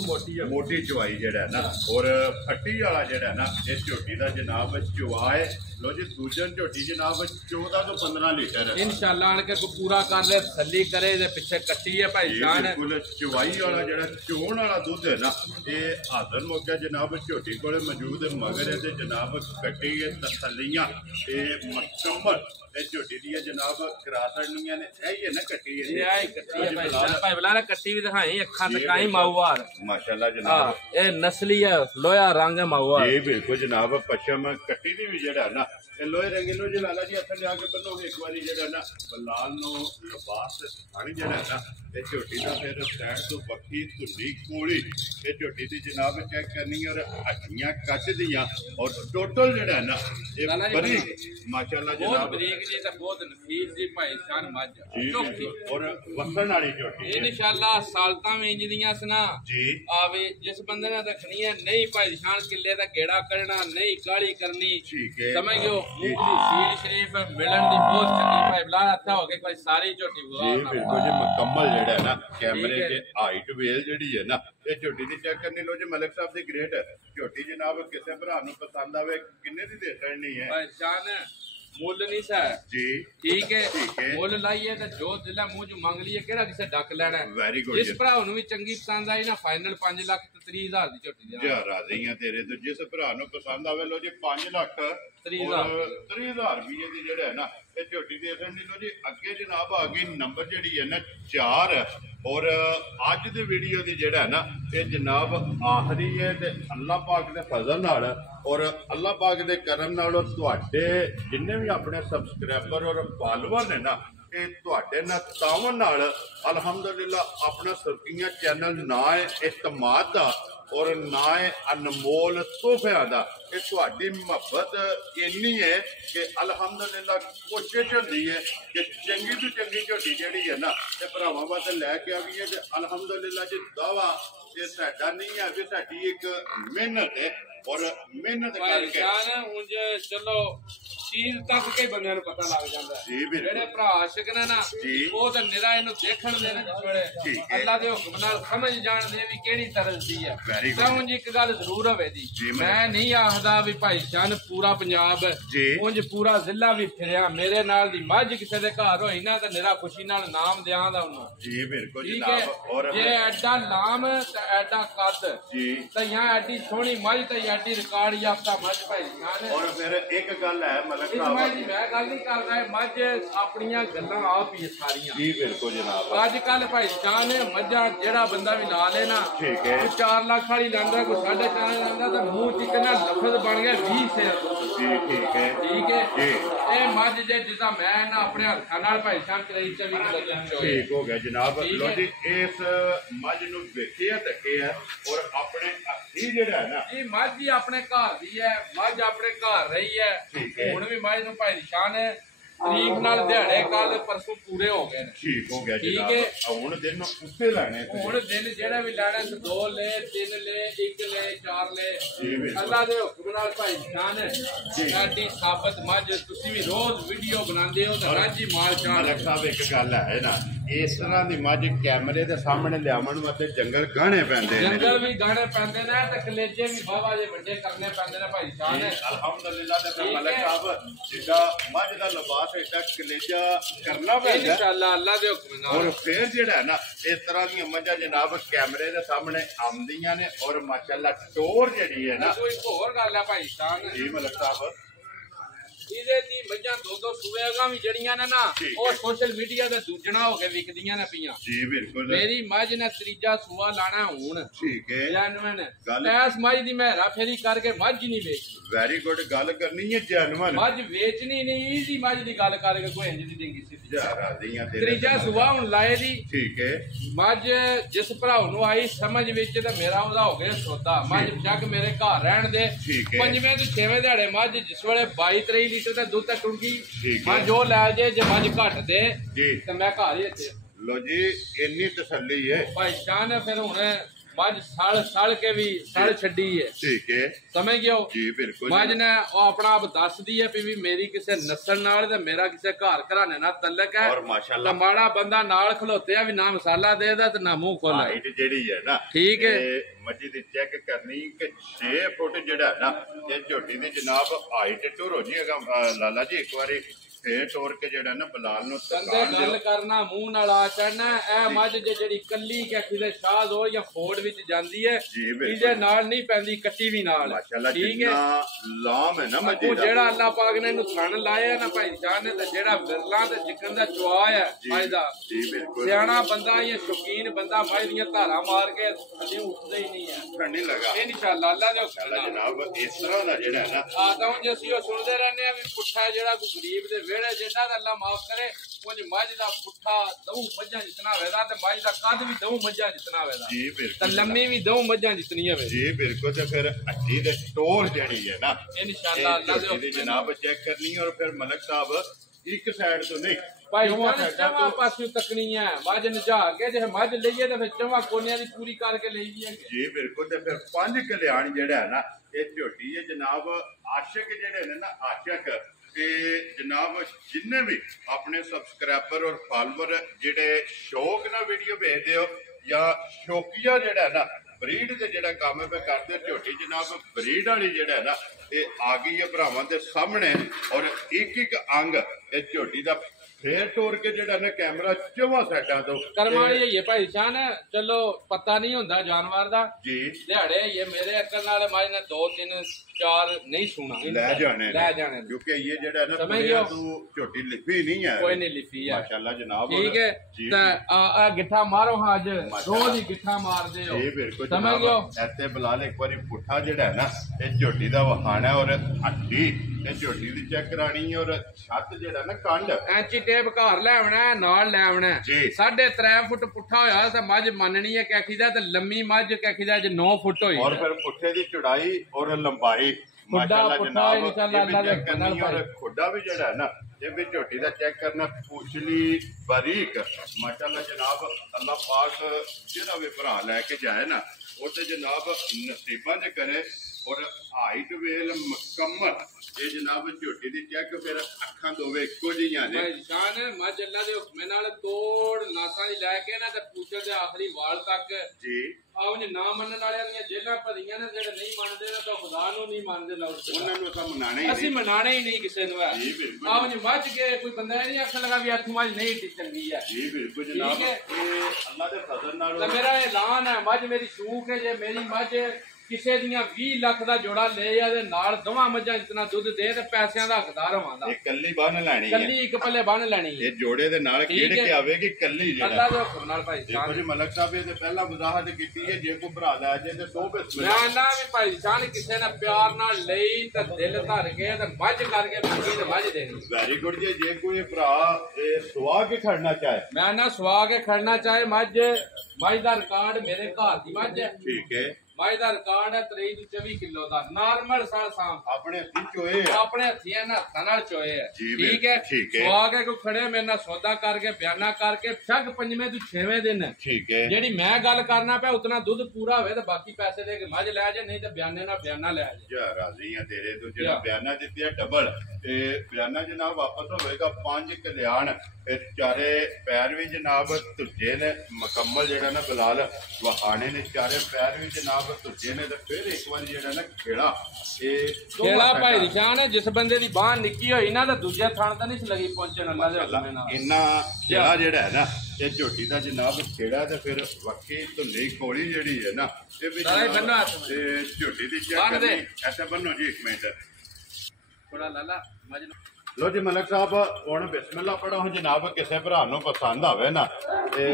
मोटी चवाई जेड़ा ना और फट्टी वाला जेड़ा ना इस झोटी दा जनाब चवाए लो जी दूजन झोटी जनाब 14 तो 15 लीटर इंशाल्लाह आन के पूरा कर ले तसल्ली करे दे पीछे कच्ची है भाई जान बिल्कुल चवाई वाला जेड़ा चोण वाला दूध है ना ये हाजर मौका जनाब झोटी कोले मौजूद मगर है जनाब कट्टी है तसल्लियां ते मुकम्मल ते झोटी दी जनाब करा छड़नियां ने यही है ना कट्टी है ये आई कट्टी है भाई बला कट्टी भी दिखाई अखां तकाई माऊवार माशाल्लाह जनाब ये नस्ली है लोया रंग है माऊवार जी बिल्कुल जनाब पश्चिम कट्टी दी भी जेड़ा ना लोहे रंगीलो जी लाला जी हथ लिया के बन्नोगे एक बारी जेड़ा ना बलाल नो लिबास पानी जेड़ा ना ये झोटी दा फिर साइड तो बखी धुली कोली ये झोटी दी जनाब चेक करनी और अखियां कच दियां और टोटल जेड़ा ना ये बड़ी माशाल्लाह जनाब बहुत बरीक जी ते बहुत नफीस जी भाई शान मझ चोखी और वसन वाली झोटी इंशाल्लाह सालतां में इंज दियां सना जी आवे जिस बंदे ने रखनी है नहीं भाई शान किले दा गेड़ा करना नहीं काली करनी ठीक है समझ गयो सील शरीफ मिलन दी बहुत चंगी भाई बला अच्छा हो गई कोई सारी झोटी जी बिल्कुल जी मुकम्मल जेड़ा है ना कैमरे के हाइट वेल जेड़ी है ना ये झोटी दी चेक करनी लो जी मलिक साहब दी ग्रेट झोटी जनाब किसे भरा नु पसंद आवे किन्ने दी दे छड़नी है भाई शान मुल नहीं सा जी ठीक है मुल लाइए तो जो दिला मुंह जो मांग लिए केड़ा किसे डक लेना वेरी गुड जिस भरा नु भी चंगी पसंद आई ना फाइनल 5 लाख 30,000 दी झोटी दी जा राजी हैं तेरे तो जिस भरा नु पसंद आवे लो जी 5 लाख 30,000 रुपये दी जेड़ा है ना ये झोटी दे छड़नी लो जी अगे जनाब आ गई नंबर जेड़ी है ना 4 और अज दी वीडियो दी जेड़ा है ना ये जनाब आखिरी है ते अल्लाह पाक दे फजल नाल और अल्लाह पाक दे करम नाल तुहाडे जिन्ने भी अपने सबसक्राइबर और फॉलोअर ने ना ये तुहाडे नाल तावन नाल अल्हम्दुलिल्लाह अपना सुर्खियां चैनल ना है इस्तेमाल दा और ना है अनमोल तोहफियां दा ये तुहाडी मोहब्बत इन्नी है कि अल्हम्दुलिल्लाह कोशिश होंदी है कि चंगी तो चंगी झोटी जिहड़ी है ना ये भरावां वास्ते लैके आवी है ते अल्हम्दुलिल्लाह जी दावा ये साडा नहीं है भी साडी एक मेहनत है और मेहनत करके चलो चीज तक के बंदे पता लग जाता है जेड़े भरा आशिक ने ना वो तो निरा इनू देखण दे जिस अल्लाह दे हुक्म नाल समझ जान दे भी केड़ी तरह दी है तां उंज एक गल जरूर होवे दी मैं नहीं आखदा भी भाई जान पूरा पंजाब उंज पूरा जिला भी फिरया मेरे नाल दी मझ किसे दे घर होई ना ते निरा खुशी नाल नाम देआं दा उन्हों जी बिल्कुल ठीक है और जे एडा नाम ते एडा कद जी ते यहां एडी सोहनी मझ ते एडी रिकॉर्ड याफ्ता मझ भाई जान और फिर एक गल है मतलब मैं गल नहीं कर रहा मझ अपनियां गल्लां आप ही सारियां जी बिल्कुल जनाब अजकल भाई जान मझा जेड़ा बंदा भी ला लेना ठीक है 4 लाख वाली लांदा कोई 4.5 लांदा तो मुंह च कितना लफज बन गया 20 से ठीक है ए मझ जे जिदा मैं ना अपने हत्थां नाल भाई जान करई 24 किलो ठीक हो गया जनाब लो जी इस मझ नु देखिया तके है और अपने हत्थी जेड़ा है ना जी मझ ही अपने घर दी है मझ अपने घर रही है हुण भी मझ नु भाई निशान है तरीक नाल दिहाड़े कल परसों पूरे हो गए ठीक हो गया ठीक है हुण दिन उत्ते लाने हुण दिन जेड़ा भी लाना 2 ले 3 ले 1 ले 4 ले अल्लाह दे हुक्म नाल भाई जान साडी साबत मझ तुसी भी रोज वीडियो बनांदे हो ते राजी माल शान मलिक साहब एक गल है ना इस तरह दी मझ कैमरे दे सामने लियावन वास्ते जंगल गाने पैंदे ने जंगल भी गाने पैंदे ने ते कलेजे भी बाबा जे वड्डे करने पैंदे ने भाई जान अल्हम्दुलिल्लाह ते मलिक साहब जिदा मझ दा लिबास एडा कलेजा करना पैंदा इंशाअल्लाह अल्लाह दे हुक्म नाल और फिर जेड़ा है ना इस तरह दी मझां जनाब कैमरे दे सामने आंदियां ने और माशाअल्लाह टोर जेड़ी है ना कोई होर गल है भाई जान जी मलिक साहब ਇਹਦੇ ਦੀ ਮੱਝਾਂ ਦੋ ਸੂਏਗਾ ਵੀ ਜੜੀਆਂ ਨੇ ਨਾ ਉਹ ਸੋਸ਼ਲ ਮੀਡੀਆ ਤੇ ਦੂਜਣਾ ਹੋ ਕੇ ਵਿਕਦੀਆਂ ਨੇ ਪਈਆਂ ਜੀ ਬਿਲਕੁਲ ਮੇਰੀ ਮੱਝ ਨੇ ਤੀਜਾ ਸੂਆ ਲਾਣਾ ਹੁਣ ਠੀਕ ਹੈ ਜੈਨੂਨ ਐਸ ਮੱਝ ਦੀ ਮੈਂ ਰਾਫੇਰੀ ਕਰਕੇ ਮੱਝ ਨਹੀਂ ਵੇਚੀ ਵੈਰੀ ਗੁੱਡ ਗੱਲ ਕਰਨੀ ਹੈ ਜੈਨੂਨ ਮੱਝ ਵੇਚਣੀ ਨਹੀਂ ਈਜ਼ੀ ਮੱਝ ਦੀ ਗੱਲ ਕਰਕੇ ਕੋਈ ਇੰਜ ਦੀ ਡਿੰਗੀ ਸਿੱਧੀ ਜਾ ਰਾਜ਼ੀਆਂ ਤੇਰੇ ਤੀਜਾ ਸੂਆ ਹੁਣ ਲਾਏ ਦੀ ਠੀਕ ਹੈ ਮੱਝ ਜਿਸ ਭਰਾਉ ਨੂੰ ਆਈ ਸਮਝ ਵਿੱਚ ਤੇ ਮੇਰਾ ਉਹਦਾ ਹੋ ਗਿਆ ਸੌਦਾ ਮੱਝ ਜੱਗ ਮੇਰੇ ਘਰ ਰਹਿਣ ਦੇ ਪੰਜਵੇਂ ਤੇ ਛੇਵੇਂ ਦਿਹਾੜੇ ਮੱਝ ਜਿਸ ਵੇਲੇ 22-23 ਲੀਟਰ ਦਾ ਦੁੱਧ ਟੁੰਗੀ ਮੈਂ ਜੋ ਲੈ ਜੇ ਮੱਝ ਘੱਟ ਦੇ ਤੇ ਮੈਂ ਘਰ ਹੀ ਇੱਥੇ ਲੋ ਜੀ ਇੰਨੀ ਤਸੱਲੀ ਹੈ ਭਾਈ ਜਾਨ ਫਿਰ ਹੁਣ मज सड़ के भी सड़ छड़ी है। ठीक है, समझ गए हो जी बिल्कुल। मज ने अपना आप दस दी है भी मेरी किसी नस्ल नाल ते मेरा किसी घर घराने नाल तलक है। और माशाल्लाह माड़ा बंदा नाल खलोते भी ना मसाला देदा ते ना मुंह खोला। हाइट जेड़ी है ना, ठीक है, मजी दी चेक करनी कि 6 फुट जेड़ा है ना ये झोटी दी जनाब हाइट टूर हो जी। लाला जी एक बारी फिर टोर के जेड़ा ना बलाल नु गल करना मुंह नाल आ चढ़ना। ए मज जेड़ी कल्ली के खिले शाद हो या फोड़ विच जांदी है इजे नाल नहीं पैंदी कट्टी भी नाल। ठीक है, लाम है ना मजी दा जेड़ा अल्लाह पाक ने नु थन लाया ना भाई जान ने ते जेड़ा बिरला ते जिकन दा चुआ है मज दा। जी बिल्कुल, सियाना बंदा ये शौकीन बंदा मज दियां धारा मार के थल्ले उठदा ही नहीं है। नहीं लगा इंशाअल्लाह अल्लाह दे हुक्म नाल जनाब इस तरह दा जेड़ा है ना आता हूं जैसी सुनते रहने भी पुट्ठा जेड़ा कोई गरीब दे वेड़े जेड़ा अल्लाह माफ करे कुछ मज दा पुट्ठा दऊ मज्जां जितना वेदा ते मज दा कद भी दऊ मज्जां जितना वेदा। जी ते बिल्कुल, लम्मी भी दऊ मज्जां जितनी है। जी बिल्कुल। तो फिर हड्डी दे टोर जेड़ी है ना इंशाअल्लाह अल्लाह दे दी जनाब चेक करनी। और फिर मलक साहब एक साइड तो नहीं भाई चवा पासों तकनी है मज नजा के जे मज लईए ते फिर चवा कोनियां दी पूरी करके लई दी है। जी बिल्कुल। तो फिर 5 कल्याण जेड़ा है ना ये झोटी है जनाब आशिक जेड़े ने ना आशिक ते जनाब जिन्ने भी अपने सब्सक्राइबर और फॉलोअर जेड़े शौक ना वीडियो भेजते हो या शौकिया जेड़ा ना ब्रीड के जेड़ा काम पे करते झोटी जनाब ब्रीड वाली जेड़ा है ना ये आ गई है भरावां दे सामने। और एक एक अंग ये झोटी दा फिर टोर के जेड़ा ना कैमरा चवा साइडा तो करमानी है भाई शान। चलो पता नहीं हुंदा जानवर दा जी दिहाड़े ये मेरे अकल नाल मज ने 2 3 4 नहीं सुना ले जाने क्योंकि ये जेड़ा ना तू झोटी लिफी नहीं है, कोई नहीं लिफी है माशाल्लाह जनाब। ठीक है, ते आ गिट्ठा मारो हां अज रोज ही गिट्ठा मार दे हो। जी बिल्कुल समझ गयो। ऐते बलाल एक बारी पुट्ठा जेड़ा है ना ये झोटी दा वखाना और हड्डी ये झोटी दी चेक करानी और छत जेड़ा ना कंड ऐंची टेप घर ले आना नाल ले आना। 3.5 फुट पुट्ठा होया ते मज मननी है कैखीदा ते लम्मी मज कैखीदा 9 फुट होई। और फिर पुट्ठे दी चौड़ाई और लंबाई माशाल्लाह जनाब और खुड्डा भी जेड़ा है ना ये भी झोटी दा चेक करना पूछली बारीक माशाल्लाह जनाब। अल्लाह पाक जेड़ा भी भरा लेके जाए ना वो ते जनाब नसीबा दे करे। और हाइट वेल मुकम्मल ये जनाब झोटी दी चेक फिर अखां दोवे इक्को जिहियां ने। शान मज अल्लाह दे हुक्म नाल तोड़ नासां दी लेके ना ते पूछे दे आखिरी वाल तक जी ਆਉਂ ਨਾ ਮੰਨਣ ਵਾਲਿਆਂ ਦੀਆਂ ਜੇਲਾਂ ਭਰੀਆਂ ਨੇ ਜਿਹੜੇ ਨਹੀਂ ਮੰਨਦੇ ਨਾ ਤਾਂ ਖੁਦਾ ਨੂੰ ਨਹੀਂ ਮੰਨਦੇ ਨਾ ਉਹਨਾਂ ਨੂੰ ਤਾਂ ਮਨਾਣਾ ਹੀ ਨਹੀਂ। ਅਸੀਂ ਮਨਾਣਾ ਹੀ ਨਹੀਂ ਕਿਸੇ ਨੂੰ। ਜੀ ਬਿਲਕੁਲ। ਆਉਂ ਜੀ ਮੱਝ ਕੇ ਕੋਈ ਬੰਦਾ ਨਹੀਂ ਆਖਣ ਲਗਾ ਵੀ ਅੱਠ ਮੱਝ ਨਹੀਂ ਏਡੀ ਚੰਗੀ ਹੈ। ਜੀ ਬਿਲਕੁਲ ਜਨਾਬ ਇਹ ਅੱਲਾਹ ਦੇ ਫਜ਼ਲ ਨਾਲ। ਤਾਂ ਮੇਰਾ ਐਲਾਨ ਹੈ ਮੱਝ ਮੇਰੀ ਸ਼ੂਕ ਹੈ ਜੇ ਮੇਰੀ ਮੱਝ ਕਿਸੇ ਦੀਆਂ 20 ਲੱਖ ਦਾ ਜੋੜਾ ਲੈ ਆ ਤੇ ਨਾਲ ਦੋਵਾਂ ਮੱਝਾਂ ਜਿੰਨਾ ਦੁੱਧ ਦੇ ਤੇ ਪੈਸਿਆਂ ਦਾ ਹੱਕਦਾਰ ਹੋਵਾਂਦਾ। ਇਹ ਕੱਲੀ ਬੰਨ ਲੈਣੀ ਹੈ, ਕੱਲੀ ਇੱਕ ਪੱਲੇ ਬੰਨ ਲੈਣੀ ਹੈ। ਇਹ ਜੋੜੇ ਦੇ ਨਾਲ ਖੇਡ ਕੇ ਆਵੇਗੀ ਕੱਲੀ ਜਿਹੜਾ ਅੱਲਾਹ ਦੇ ਹੁਕਮ ਨਾਲ ਭਾਈ ਦੇਖੋ ਜੀ ਮਲਕ ਸਾਹਿਬ ਇਹ ਪਹਿਲਾਂ ਵਜ਼ਾਹਤ ਕੀਤੀ ਹੈ ਜੇ ਕੋਈ ਭਰਾ ਲੈ ਜੇ ਤੇ 100 ਬਿਸਮਿਲ੍ਲਾ। ਮੈਂ ਨਾ ਵੀ ਭਾਈ ਜਾਨ ਕਿਸੇ ਨੇ ਪਿਆਰ ਨਾਲ ਲਈ ਤੇ ਦਿਲ ਧਰ ਕੇ ਤੇ ਮੱਝ ਕਰਕੇ ਮੰਗੀ ਤੇ ਮੱਝ ਦੇਣੀ। ਵੈਰੀ ਗੁੱਡ ਜੀ। ਜੇ ਕੋਈ ਭਰਾ ਇਹ ਸੁਆ ਕੇ ਖੜਨਾ ਚਾਹੇ ਮੈਂ ਨਾ ਸੁਆ ਕੇ ਖੜਨਾ ਚਾਹੇ ਮੱਝ ਦਾ ਰਿਕਾਰਡ ਮੇਰੇ ਘਰ ਦੀ ਮੱਝ ਹੈ। ਠੀਕ ਹੈ। ਮੱਝ ਦਾ ਰਿਕਾਰਡ ਹੈ 23-24 ਕਿਲੋ ਦਾ ਨਾਰਮਲ ਸਾਲ ਸਾਂਭ ਆਪਣੇ ਹੱਥੀ ਚੋਏ ਆਪਣੇ ਹੱਥੀਆਂ ਨਾਲ ਹੱਥਾਂ ਨਾਲ ਚੋਏ ਹੈ। ਠੀਕ ਹੈ। ਸੁਆ ਕੇ ਕੋਈ ਖੜੇ ਮੇਰੇ ਨਾਲ ਸੌਦਾ ਕਰਕੇ ਬਿਆਨਾ ਕਰਕੇ ਸ਼ੱਕ 5ਵੇਂ ਤੋਂ 6ਵੇਂ ਦਿਨ। ਠੀਕ ਹੈ। ਜਿਹੜੀ ਮੈਂ ਗੱਲ ਕਰਨਾ ਪਿਆ ਉਤਨਾ ਦੁੱਧ ਪੂਰਾ ਹੋਵੇ ਤੇ ਬਾਕੀ ਪੈਸੇ ਦੇ ਕੇ ਮੱਝ ਲੈ ਜਾ ਨਹੀਂ ਤੇ ਬਿਆਨੇ ਨਾਲ ਬਿਆਨਾ ਲੈ ਜਾ। ਜਾ ਰਾਜ਼ੀ ਆ ਤੇਰੇ ਤੋਂ ਜਿਹੜਾ ਬਿਆਨਾ ਦਿੱਤੀ ਡਬਲ ਤੇ ਬਿਆਨਾ ਜਨਾਬ ਵਾਪਸ ਹੋਵੇਗਾ 5 ਕਲਿਆਣ। ਇਹ ਚਾਰੇ ਪੈਰ ਵੀ ਜਨਾਬ ਧੁੱਜੇ ਨੇ ਮੁਕੰਮਲ ਜਿਹੜਾ ਨਾ ਬਲਾਲ ਵਹਾਣੇ ਨੇ ਚਾਰੇ ਪੈਰ ਵੀ ਜਨਾਬ ਧੁੱਜੇ ਨੇ ਤੇ ਫਿਰ ਇੱਕ ਵਾਰ ਜਿਹੜਾ ਨਾ ਖੇੜਾ ਇਹ ਖੇੜਾ ਭਾਈ ਨਿਸ਼ਾਨ ਜਿਸ ਬੰਦੇ ਦੀ ਬਾਹ ਨਿੱਕੀ ਹੋਈ ਨਾ ਤਾਂ ਦੂਜੇ ਥਾਂ ਤਾਂ ਨਹੀਂ ਲੱਗੀ ਪਹੁੰਚਣ ਅੱਲਾ ਦੇ ਹੁਕਮ ਨਾਲ। ਇੰਨਾ ਖੇੜਾ ਜਿਹੜਾ ਹੈ ਨਾ ਇਹ ਝੋਟੀ ਦਾ ਜਨਾਬ ਖੇੜਾ ਤੇ ਫਿਰ ਵੱਖੀ ਧੁੰਨੀ ਕੋਲੀ ਜਿਹੜੀ ਹੈ ਨਾ ਇਹ ਵੀ ਝੋਟੀ ਦੀ ਚੈੱਕ ਕਰਨੀ ਐਸੇ ਬੰਨੋ ਜੀ ਇੱਕ ਮਿੰਟ ਥੋੜਾ ਲਾਲਾ ਮੱਝ लो जी मलिक साहब हुण बिस्मिल्लाह पढ़ो जनाब किसी भरा नूं पसंद आवे ना ते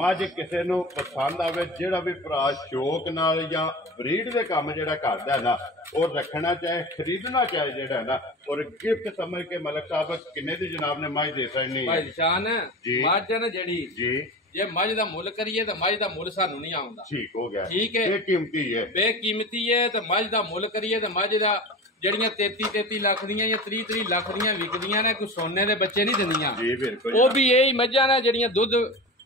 मझ किसी नूं पसंद आवे जिहड़ा भी भरा शौक नाल जां ब्रीड दे काम जिहड़ा करदा है ना और रखना चाहे खरीदना चाहे जिहड़ा ना और गिफ्ट समझ के मलिक साहब किन्ने दी जनाब ने मझ दे सकनी भाई निशान मझ है ना जेड़ी जी जे मझ दा मुल करिए तो मझ दा मुल सानू नहीं आउंदा। ठीक हो गया। ठीक है। बेकीमती है बेकीमती है तो मझ दा मुल करिए तो मझ दा ਜਿਹੜੀਆਂ 33 ਲੱਖ ਦੀਆਂ ਜਾਂ 30 ਲੱਖ ਦੀਆਂ ਵਿਕਦੀਆਂ ਨੇ ਕੋਈ ਸੋਨੇ ਦੇ ਬੱਚੇ ਨਹੀਂ ਦਿੰਦੀਆਂ। ਜੀ ਬਿਲਕੁਲ। ਉਹ ਵੀ ਇਹੀ ਮੱਝਾਂ ਨੇ ਜਿਹੜੀਆਂ ਦੁੱਧ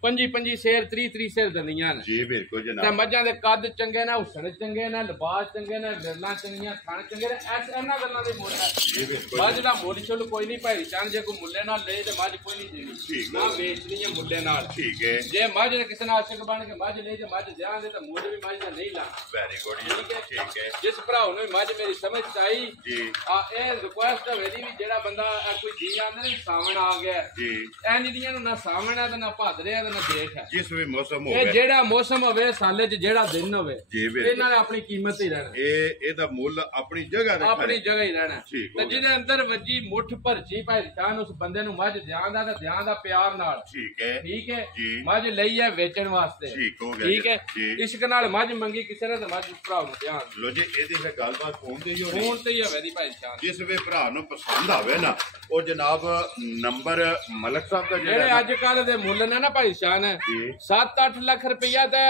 25 ਸ਼ੇਰ 30 ਸ਼ੇਰ ਦਿੰਦੀਆਂ ਨੇ ਜੀ ਬਿਲਕੁਲ ਤੇ ਜਨਾਬ ਮੱਝਾਂ ਦੇ ਕੱਦ ਚੰਗੇ ਨੇ, ਹੁਸਨ ਚੰਗੇ ਨੇ, ਲਿਬਾਸ ਚੰਗੇ ਨੇ, ਵਿਰਲਾਂ ਚੰਗੀਆਂ, ਥਣ ਚੰਗੇ ਨੇ, ਇਹਨਾਂ ਗੱਲਾਂ ਦੇ ਮੁੱਲ ਹੈ। ਜੀ ਬਿਲਕੁਲ ਮੱਝ ਦਾ ਮੁੱਲ ਛੁੱਲ ਕੋਈ ਨਹੀਂ ਭਾਈ ਚਾਨ, ਜੇ ਕੋਈ ਮੁੱਲੇ ਨਾਲ ਲੈ ਤੇ ਮੱਝ ਕੋਈ ਨਹੀਂ ਦੇਣੀ, ਠੀਕ ਨਾ ਵੇਚਣੀ ਹੈ ਮੁੱਲੇ ਨਾਲ। ਠੀਕ ਹੈ ਜੇ ਮੱਝ ਨੇ ਕਿਸੇ ਨਾਲ ਆਸ਼ਿਕ ਬਣ ਕੇ ਮੱਝ ਲਈ ਤੇ ਮੱਝ ਦਿਆਂ ਦੇ ਤਾਂ ਮੁੱਲ ਵੀ ਮੱਝ ਦਾ ਨਹੀਂ ਲਾਣਾ। ਵੈਰੀ ਗੁੱਡ ਠੀਕ ਹੈ ਜਿਸ ਭਰਾ ਨੂੰ ਮੱਝ ਮੇਰੀ ਸਮਝ ਚ ਆਈ ਜੀ ਆ ਇਹ ਰਿਕੁਐਸਟ ਹੈ ਮੇਰੀ ਵੀ ਜਿਹੜਾ ਬੰਦਾ ਕੋਈ ਜੀ ਆਂਦੇ ਨੇ ਸਾਵਣ ਆ ਗਿਆ ਜੀ ਐਨ ਦੀਆਂ ਨੂੰ ਨਾ ਸਾਵਣ ਹੈ ਤੇ ਨਾ ਭਾਦਰੇ ਹੈ ਤੇ ਨਾ ਜੇਠ ਹੈ, ਜਿਸ ਵੀ ਮੌਸਮ ਇਹ ਹੋਵੇ ਜਿਹੜਾ ਮੌਸਮ ਹੋਵੇ ਸਾਲੇ 'ਚ ਜਿਹੜਾ ਦਿਨ ਹੋਵੇ ਜੀ ਬਿਲਕੁਲ ਇਹਨਾਂ ਨੇ ਆਪਣੀ ਕੀਮਤ ਹੀ ਰਹਿਣਾ, ਇਹਦਾ ਮੁੱਲ ਆਪਣੀ ਜਗ੍ਹਾ ਰੱਖਣਾ ਆਪਣੀ ਜਗ੍ਹਾ ਹੀ ਰਹਿਣਾ। ਠੀਕ ਹੋ ਤੇ ਜਿਹਦੇ ਅੰਦਰ ਵੱਜੀ ਮੁੱਠ ਭਰਚੀ ਭਾਈ ਜਾਨ ਉਸ ਬੰਦੇ ਨੂੰ ਮੱਝ ਦਿਆਂ ਦਾ ਤੇ ਦਿਆਂ ਦਾ ਪਿਆਰ ਨਾਲ ਠੀਕ ਹੈ ਠੀਕ ਹੈ ਜੀ ਮੱਝ ਲਈ ਹੈ ਵੇਚਣ ਵਾਸਤੇ ਠੀਕ ਹੋ ਗਿਆ ਠੀਕ ਹੈ ਜੀ ਇਸ਼ਕ ਨਾਲ ਮੱਝ ਮੰਗੀ ਕਿਸੇ ਨੇ ਤੇ ਮੱਝ ਭਰਾ ਨੂੰ ਦਿਆਂ ਲੋ ਜੀ ਇਹਦੀ ਫਿਰ ਗੱਲਬਾਤ ਫੋਨ ਤੇ ਹੀ ਹੋਣੀ ਫੋਨ ਤੇ ਹੀ ਹੋਵੇ ਦੀ ਭਾਈ ਜਾਨ। ਜਿਸ ਵੀ ਭਰਾ ਨੂੰ ਪਸੰਦ ਆਵੇ ਨਾ ਉਹ ਜਨਾਬ ਨੰਬਰ ਮਲਕ ਸਾਹਿਬ ਦਾ ਜਿਹੜੇ ਜਿਹੜਾ ਅੱਜ ਕੱਲ ਦੇ ਮੁੱਲ ਨੇ ਨਾ ਭਾਈ ਸ਼ਾਨ ਜੀ 7-8 ਲੱਖ ਰੁਪਈਆ ਤੇ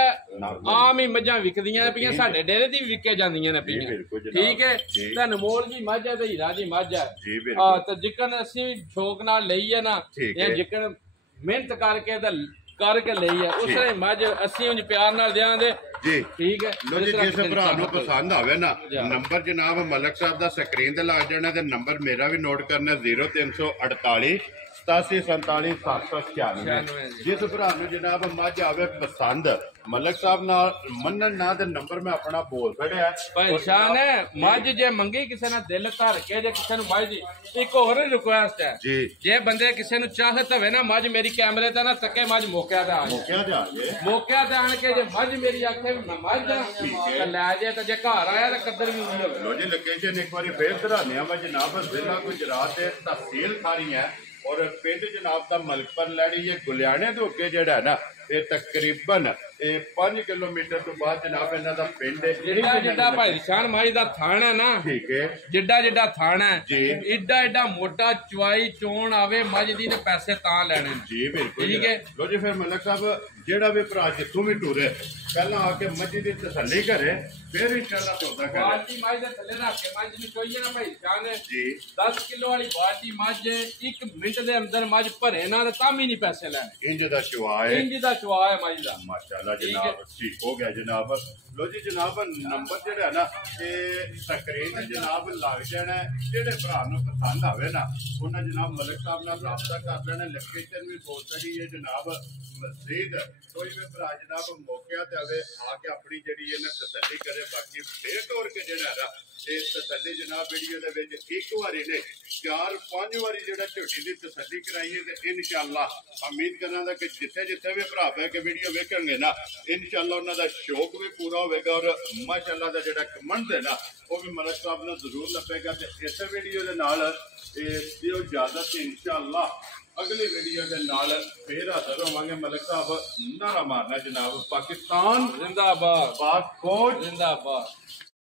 ਆਮ ਹੀ ਮੱਝਾਂ ਵਿਕਦੀਆਂ ਪਈਆਂ, ਸਾਡੇ ਡੇਰੇ ਦੀ ਵੀ ਵਿਕੇ ਜਾਂਦੀਆਂ ਨੇ ਪਈਆਂ ਬਿਲਕੁਲ ਜਨਾਬ ਠੀਕ ਹੈ। ਜੀ ਤੇ ਅਨਮੋਲ ਜੀ ਮੱਝ ਹੈ ਤੇ ਹੀਰਾ ਜੀ ਮੱਝ ਹੈ ਜੀ ਬਿਲਕੁਲ ਤੇ ਜਿੱਕਣ ਅਸੀਂ ਸ਼ੌਕ ਨਾਲ ਲਈ ਹੈ ਨਾ ਠੀਕ ਇਹ ਹੈ। ਜਿੱਕਣ ਮਿਹਨਤ ਕਰਕੇ ਤੇ ਕਰਕੇ ਲਈ ਹੈ ਉਸੇ ਮੱਝ ਅਸੀਂ ਉਂਝ ਪਿਆਰ ਨਾਲ ਦਿਆਂਗੇ ਜੀ ਠੀਕ ਹੈ। ਲੋ ਜੀ ਜਿਸ ਭਰਾ ਨੂੰ ਪਸੰਦ ਆਵੇ ਨਾ ਜੀ। ਨੰਬਰ ਜਨਾਬ ਮਲਕ ਸਾਹਿਬ ਦਾ ਸਕਰੀਨ ਤੇ ਲੱਗ ਜਾਣਾ ਤੇ ਨੰਬਰ ਮੇਰਾ ਵੀ ਨੋਟ ਕਰਨਾ 0348 8747 796। ਜਿਸ ਭਰਾ ਨੂੰ ਜਨਾਬ ਮੱਝ ਆਵੇ ਪਸੰਦ ਮਲਕ ਸਾਹਿਬ ਨਾਲ ਮੰਨਣ ਨਾ ਤੇ ਨੰਬਰ ਮੈਂ ਆਪਣਾ ਬੋਲ ਫੜਿਆ ਭਾਈ ਸ਼ਾਨ ਹੈ ਮੱਝ ਜੇ ਮੰਗੀ ਕਿਸੇ ਨਾਲ ਦਿਲ ਧਰ ਕੇ ਜੇ ਕਿਸੇ ਨੂੰ ਮੱਝ ਦੀ ਇੱਕ ਹੋਰ ਰਿਕੁਐਸਟ ਹੈ ਜੀ ਜੇ ਬੰਦੇ ਕਿਸੇ ਨੂੰ ਚਾਹਤ ਹੋਵੇ ਨਾ ਮੱਝ ਮੇਰੀ ਕੈਮਰੇ ਤੇ ਨਾ ਤੱਕੇ ਮੱਝ ਮੌਕਿਆ ਤੇ ਆ ਜਾਏ ਕਿਆ ਜਾ ਜੇ ਮੌਕਿਆ ਤੇ ਆਣ ਕੇ ਜੇ ਮੱਝ ਮੇਰੀ ਆਖੇ ਵੀ ਮੈਂ ਮੱਝ ਆ ਤਾਂ ਲੈ ਜੇ ਤੇ ਜੇ ਘਰ ਆਇਆ ਤਾਂ ਕਦਰ ਵੀ ਹੁੰਦੀ ਹੋਵੇ। ਲੋ ਜੀ ਲੋਕੇਸ਼ਨ ਇੱਕ ਵਾਰੀ ਫੇਰ ਧਰਾਨਿਆ ਵਾ ਜਨਾਬ ਜ਼ਿਲ੍ਹਾ ਗੁਜਰਾਤ ਦੇ ਤਹਿਸੀਲ ਸਾਰੀ ਹੈ ਔਰ ਪਿੰਡ ਜਨਾਬ ਦਾ ਮਲਕਪੁਰ ਲੜੀ ਇਹ ਗੁਲਿਆਣੇ ਤੋਂ ਅੱਗੇ ਜਿਹੜਾ ਨਾ ਇਹ ਤਕਰੀਬਨ 5 ਕਿਲੋਮੀਟਰ ਤੋਂ ਬਾਅਦ ਜਨਾਬ ਇਹਨਾਂ ਦਾ ਪਿੰਡ ਹੈ। ਜਿੱਡਾ ਭਾਈ ਸ਼ਾਨ ਮਾਈ ਦਾ ਥਾਣ ਹੈ ਨਾ ਠੀਕ ਹੈ ਜਿੱਡਾ ਥਾਣ ਹੈ ਜੀ। ਏਡਾ ਮੋਟਾ ਚਵਾਈ ਚੋਣ ਆਵੇ ਮੱਝ ਦੀ ਤੇ ਪੈਸੇ ਤਾਂ ਲੈਣੇ ਨੇ। ਜੀ ਬਿਲਕੁਲ ਠੀਕ ਹੈ। ਲੋ ਜੀ ਫਿਰ ਮਲਕ ਸਾਹਿਬ ਜਿਹੜਾ ਵੀ ਭਰਾ ਜਿੱਥੋਂ ਵੀ ਟੁਰੇ ਪਹਿਲਾਂ ਆ ਕੇ ਮੱਝ ਦੀ ਤਸੱਲੀ ਕਰੇ ਫਿਰ ਇਨਸ਼ਾਅੱਲਾ ਸੌਦਾ ਕਰੇ। ਬਾਲਟੀ ਮੱਝ ਦੇ ਥੱਲੇ ਰੱਖ ਕੇ ਮੱਝ ਨੂੰ ਚੋਈਏ ਨਾ ਭਾਈ ਸ਼ਾਨ ਜੀ 10 ਕਿਲੋ ਵਾਲੀ ਬਾਲਟੀ ਮੱਝ 1 ਮਿੰਟ ਦੇ ਅੰਦਰ ਮੱਝ ਭਰੇ ਨਾਲ ਤਾਂ ਵੀ ਨਹੀਂ ਪੈਸੇ ਲੈਣੇ। ਇੰਜ ਦਾ ਚਵਾ ਹੈ ਇੰਜ ਦਾ ਚਵਾ ਹੈ ਮੱਝ ਦਾ ਮਾਸ਼ਾਅੱਲਾ ਜਨਾਬ ਠੀਕ ਹੋ ਗਿਆ ਜਨਾਬ। ਲੋ ਜੀ ਜਨਾਬ ਨੰਬਰ ਜਿਹੜਾ ਨਾ ਇਹ ਸਕਰੀਨ ਤੇ ਜਨਾਬ ਲੱਗ ਜਾਣਾ ਜਿਹੜੇ ਭਰਾ ਨੂੰ ਪਸੰਦ ਆਵੇ ਨਾ ਉਹਨਾਂ ਜਨਾਬ ਮਲਕ ਸਾਹਿਬ ਨਾਲ ਰਾਬਤਾ ਕਰ ਲੈਣਾ। ਲੋਕੇਸ਼ਨ ਵੀ ਬਹੁਤ ਸਾਰੀ ਹੈ ਜਨਾਬ ਮਸਜਿਦ ਕੋਈ ਵੀ ਭਰਾ ਜਨਾਬ ਮੌਕਿਆ ਤੇ ਆਵੇ ਆ ਕੇ ਆਪਣੀ ਜਿਹੜੀ ਹੈ ਨਾ ਤਸੱਲੀ ਕਰੇ। ਬਾਕੀ ਫੇਰ ਤੋਰ ਕੇ ਜਿਹੜਾ ਨਾ ਇਹ ਤਸੱਲੀ ਜਨਾਬ ਵੀਡੀਓ ਦੇ ਵਿੱਚ ਇੱਕ ਵਾਰੀ ਨੇ 4-5 ਵਾਰੀ ਜਿਹੜਾ ਝੋਟੀ ਦੀ ਤਸੱਲੀ ਕਰਾਈ ਹੈ ਤੇ ਇਨਸ਼ਾਅੱਲਾ ਉਮੀਦ ਕਰਾਂਗਾ ਕਿ ਜਿੱਥੇ ਵੀ ਭਰਾ ਬਹਿ ਕੇ ਵੀਡੀਓ ਵੇਖਣਗੇ ਨਾ ਇਨਸ਼ਾਅੱਲਾ ਉਹਨਾਂ ਦਾ ਸ਼ੌਕ ਵੀ ਪੂਰਾ ਹੋਵੇਗਾ ਔਰ ਮਾਸ਼ਾਅੱਲਾ ਦਾ ਜਿਹੜਾ ਕਮੈਂਟ ਹੈ ਨਾ ਉਹ ਵੀ ਮਲਕ ਸਾਹਿਬ ਨੂੰ ਜ਼ਰੂਰ ਲੱਭੇਗਾ। ਤੇ ਇਸ ਵੀਡੀਓ ਦੇ ਨਾਲ ਦਿਓ ਇਜਾਜ਼ਤ ਇਨਸ਼ਾਅੱਲਾ ਅਗਲੀ ਵੀਡੀਓ ਦੇ ਨਾਲ ਫੇਰ ਹਾਜ਼ਰ ਹੋਵਾਂਗੇ। ਮਲਕ ਸਾਹਿਬ ਨਾਰਾ ਮਾਰਨਾ ਜਨਾਬ ਪਾਕਿਸਤਾਨ ਜ਼ਿੰਦਾਬਾਦ ਪਾਕ ਫੌਜ ਜ਼ਿੰਦਾਬਾਦ।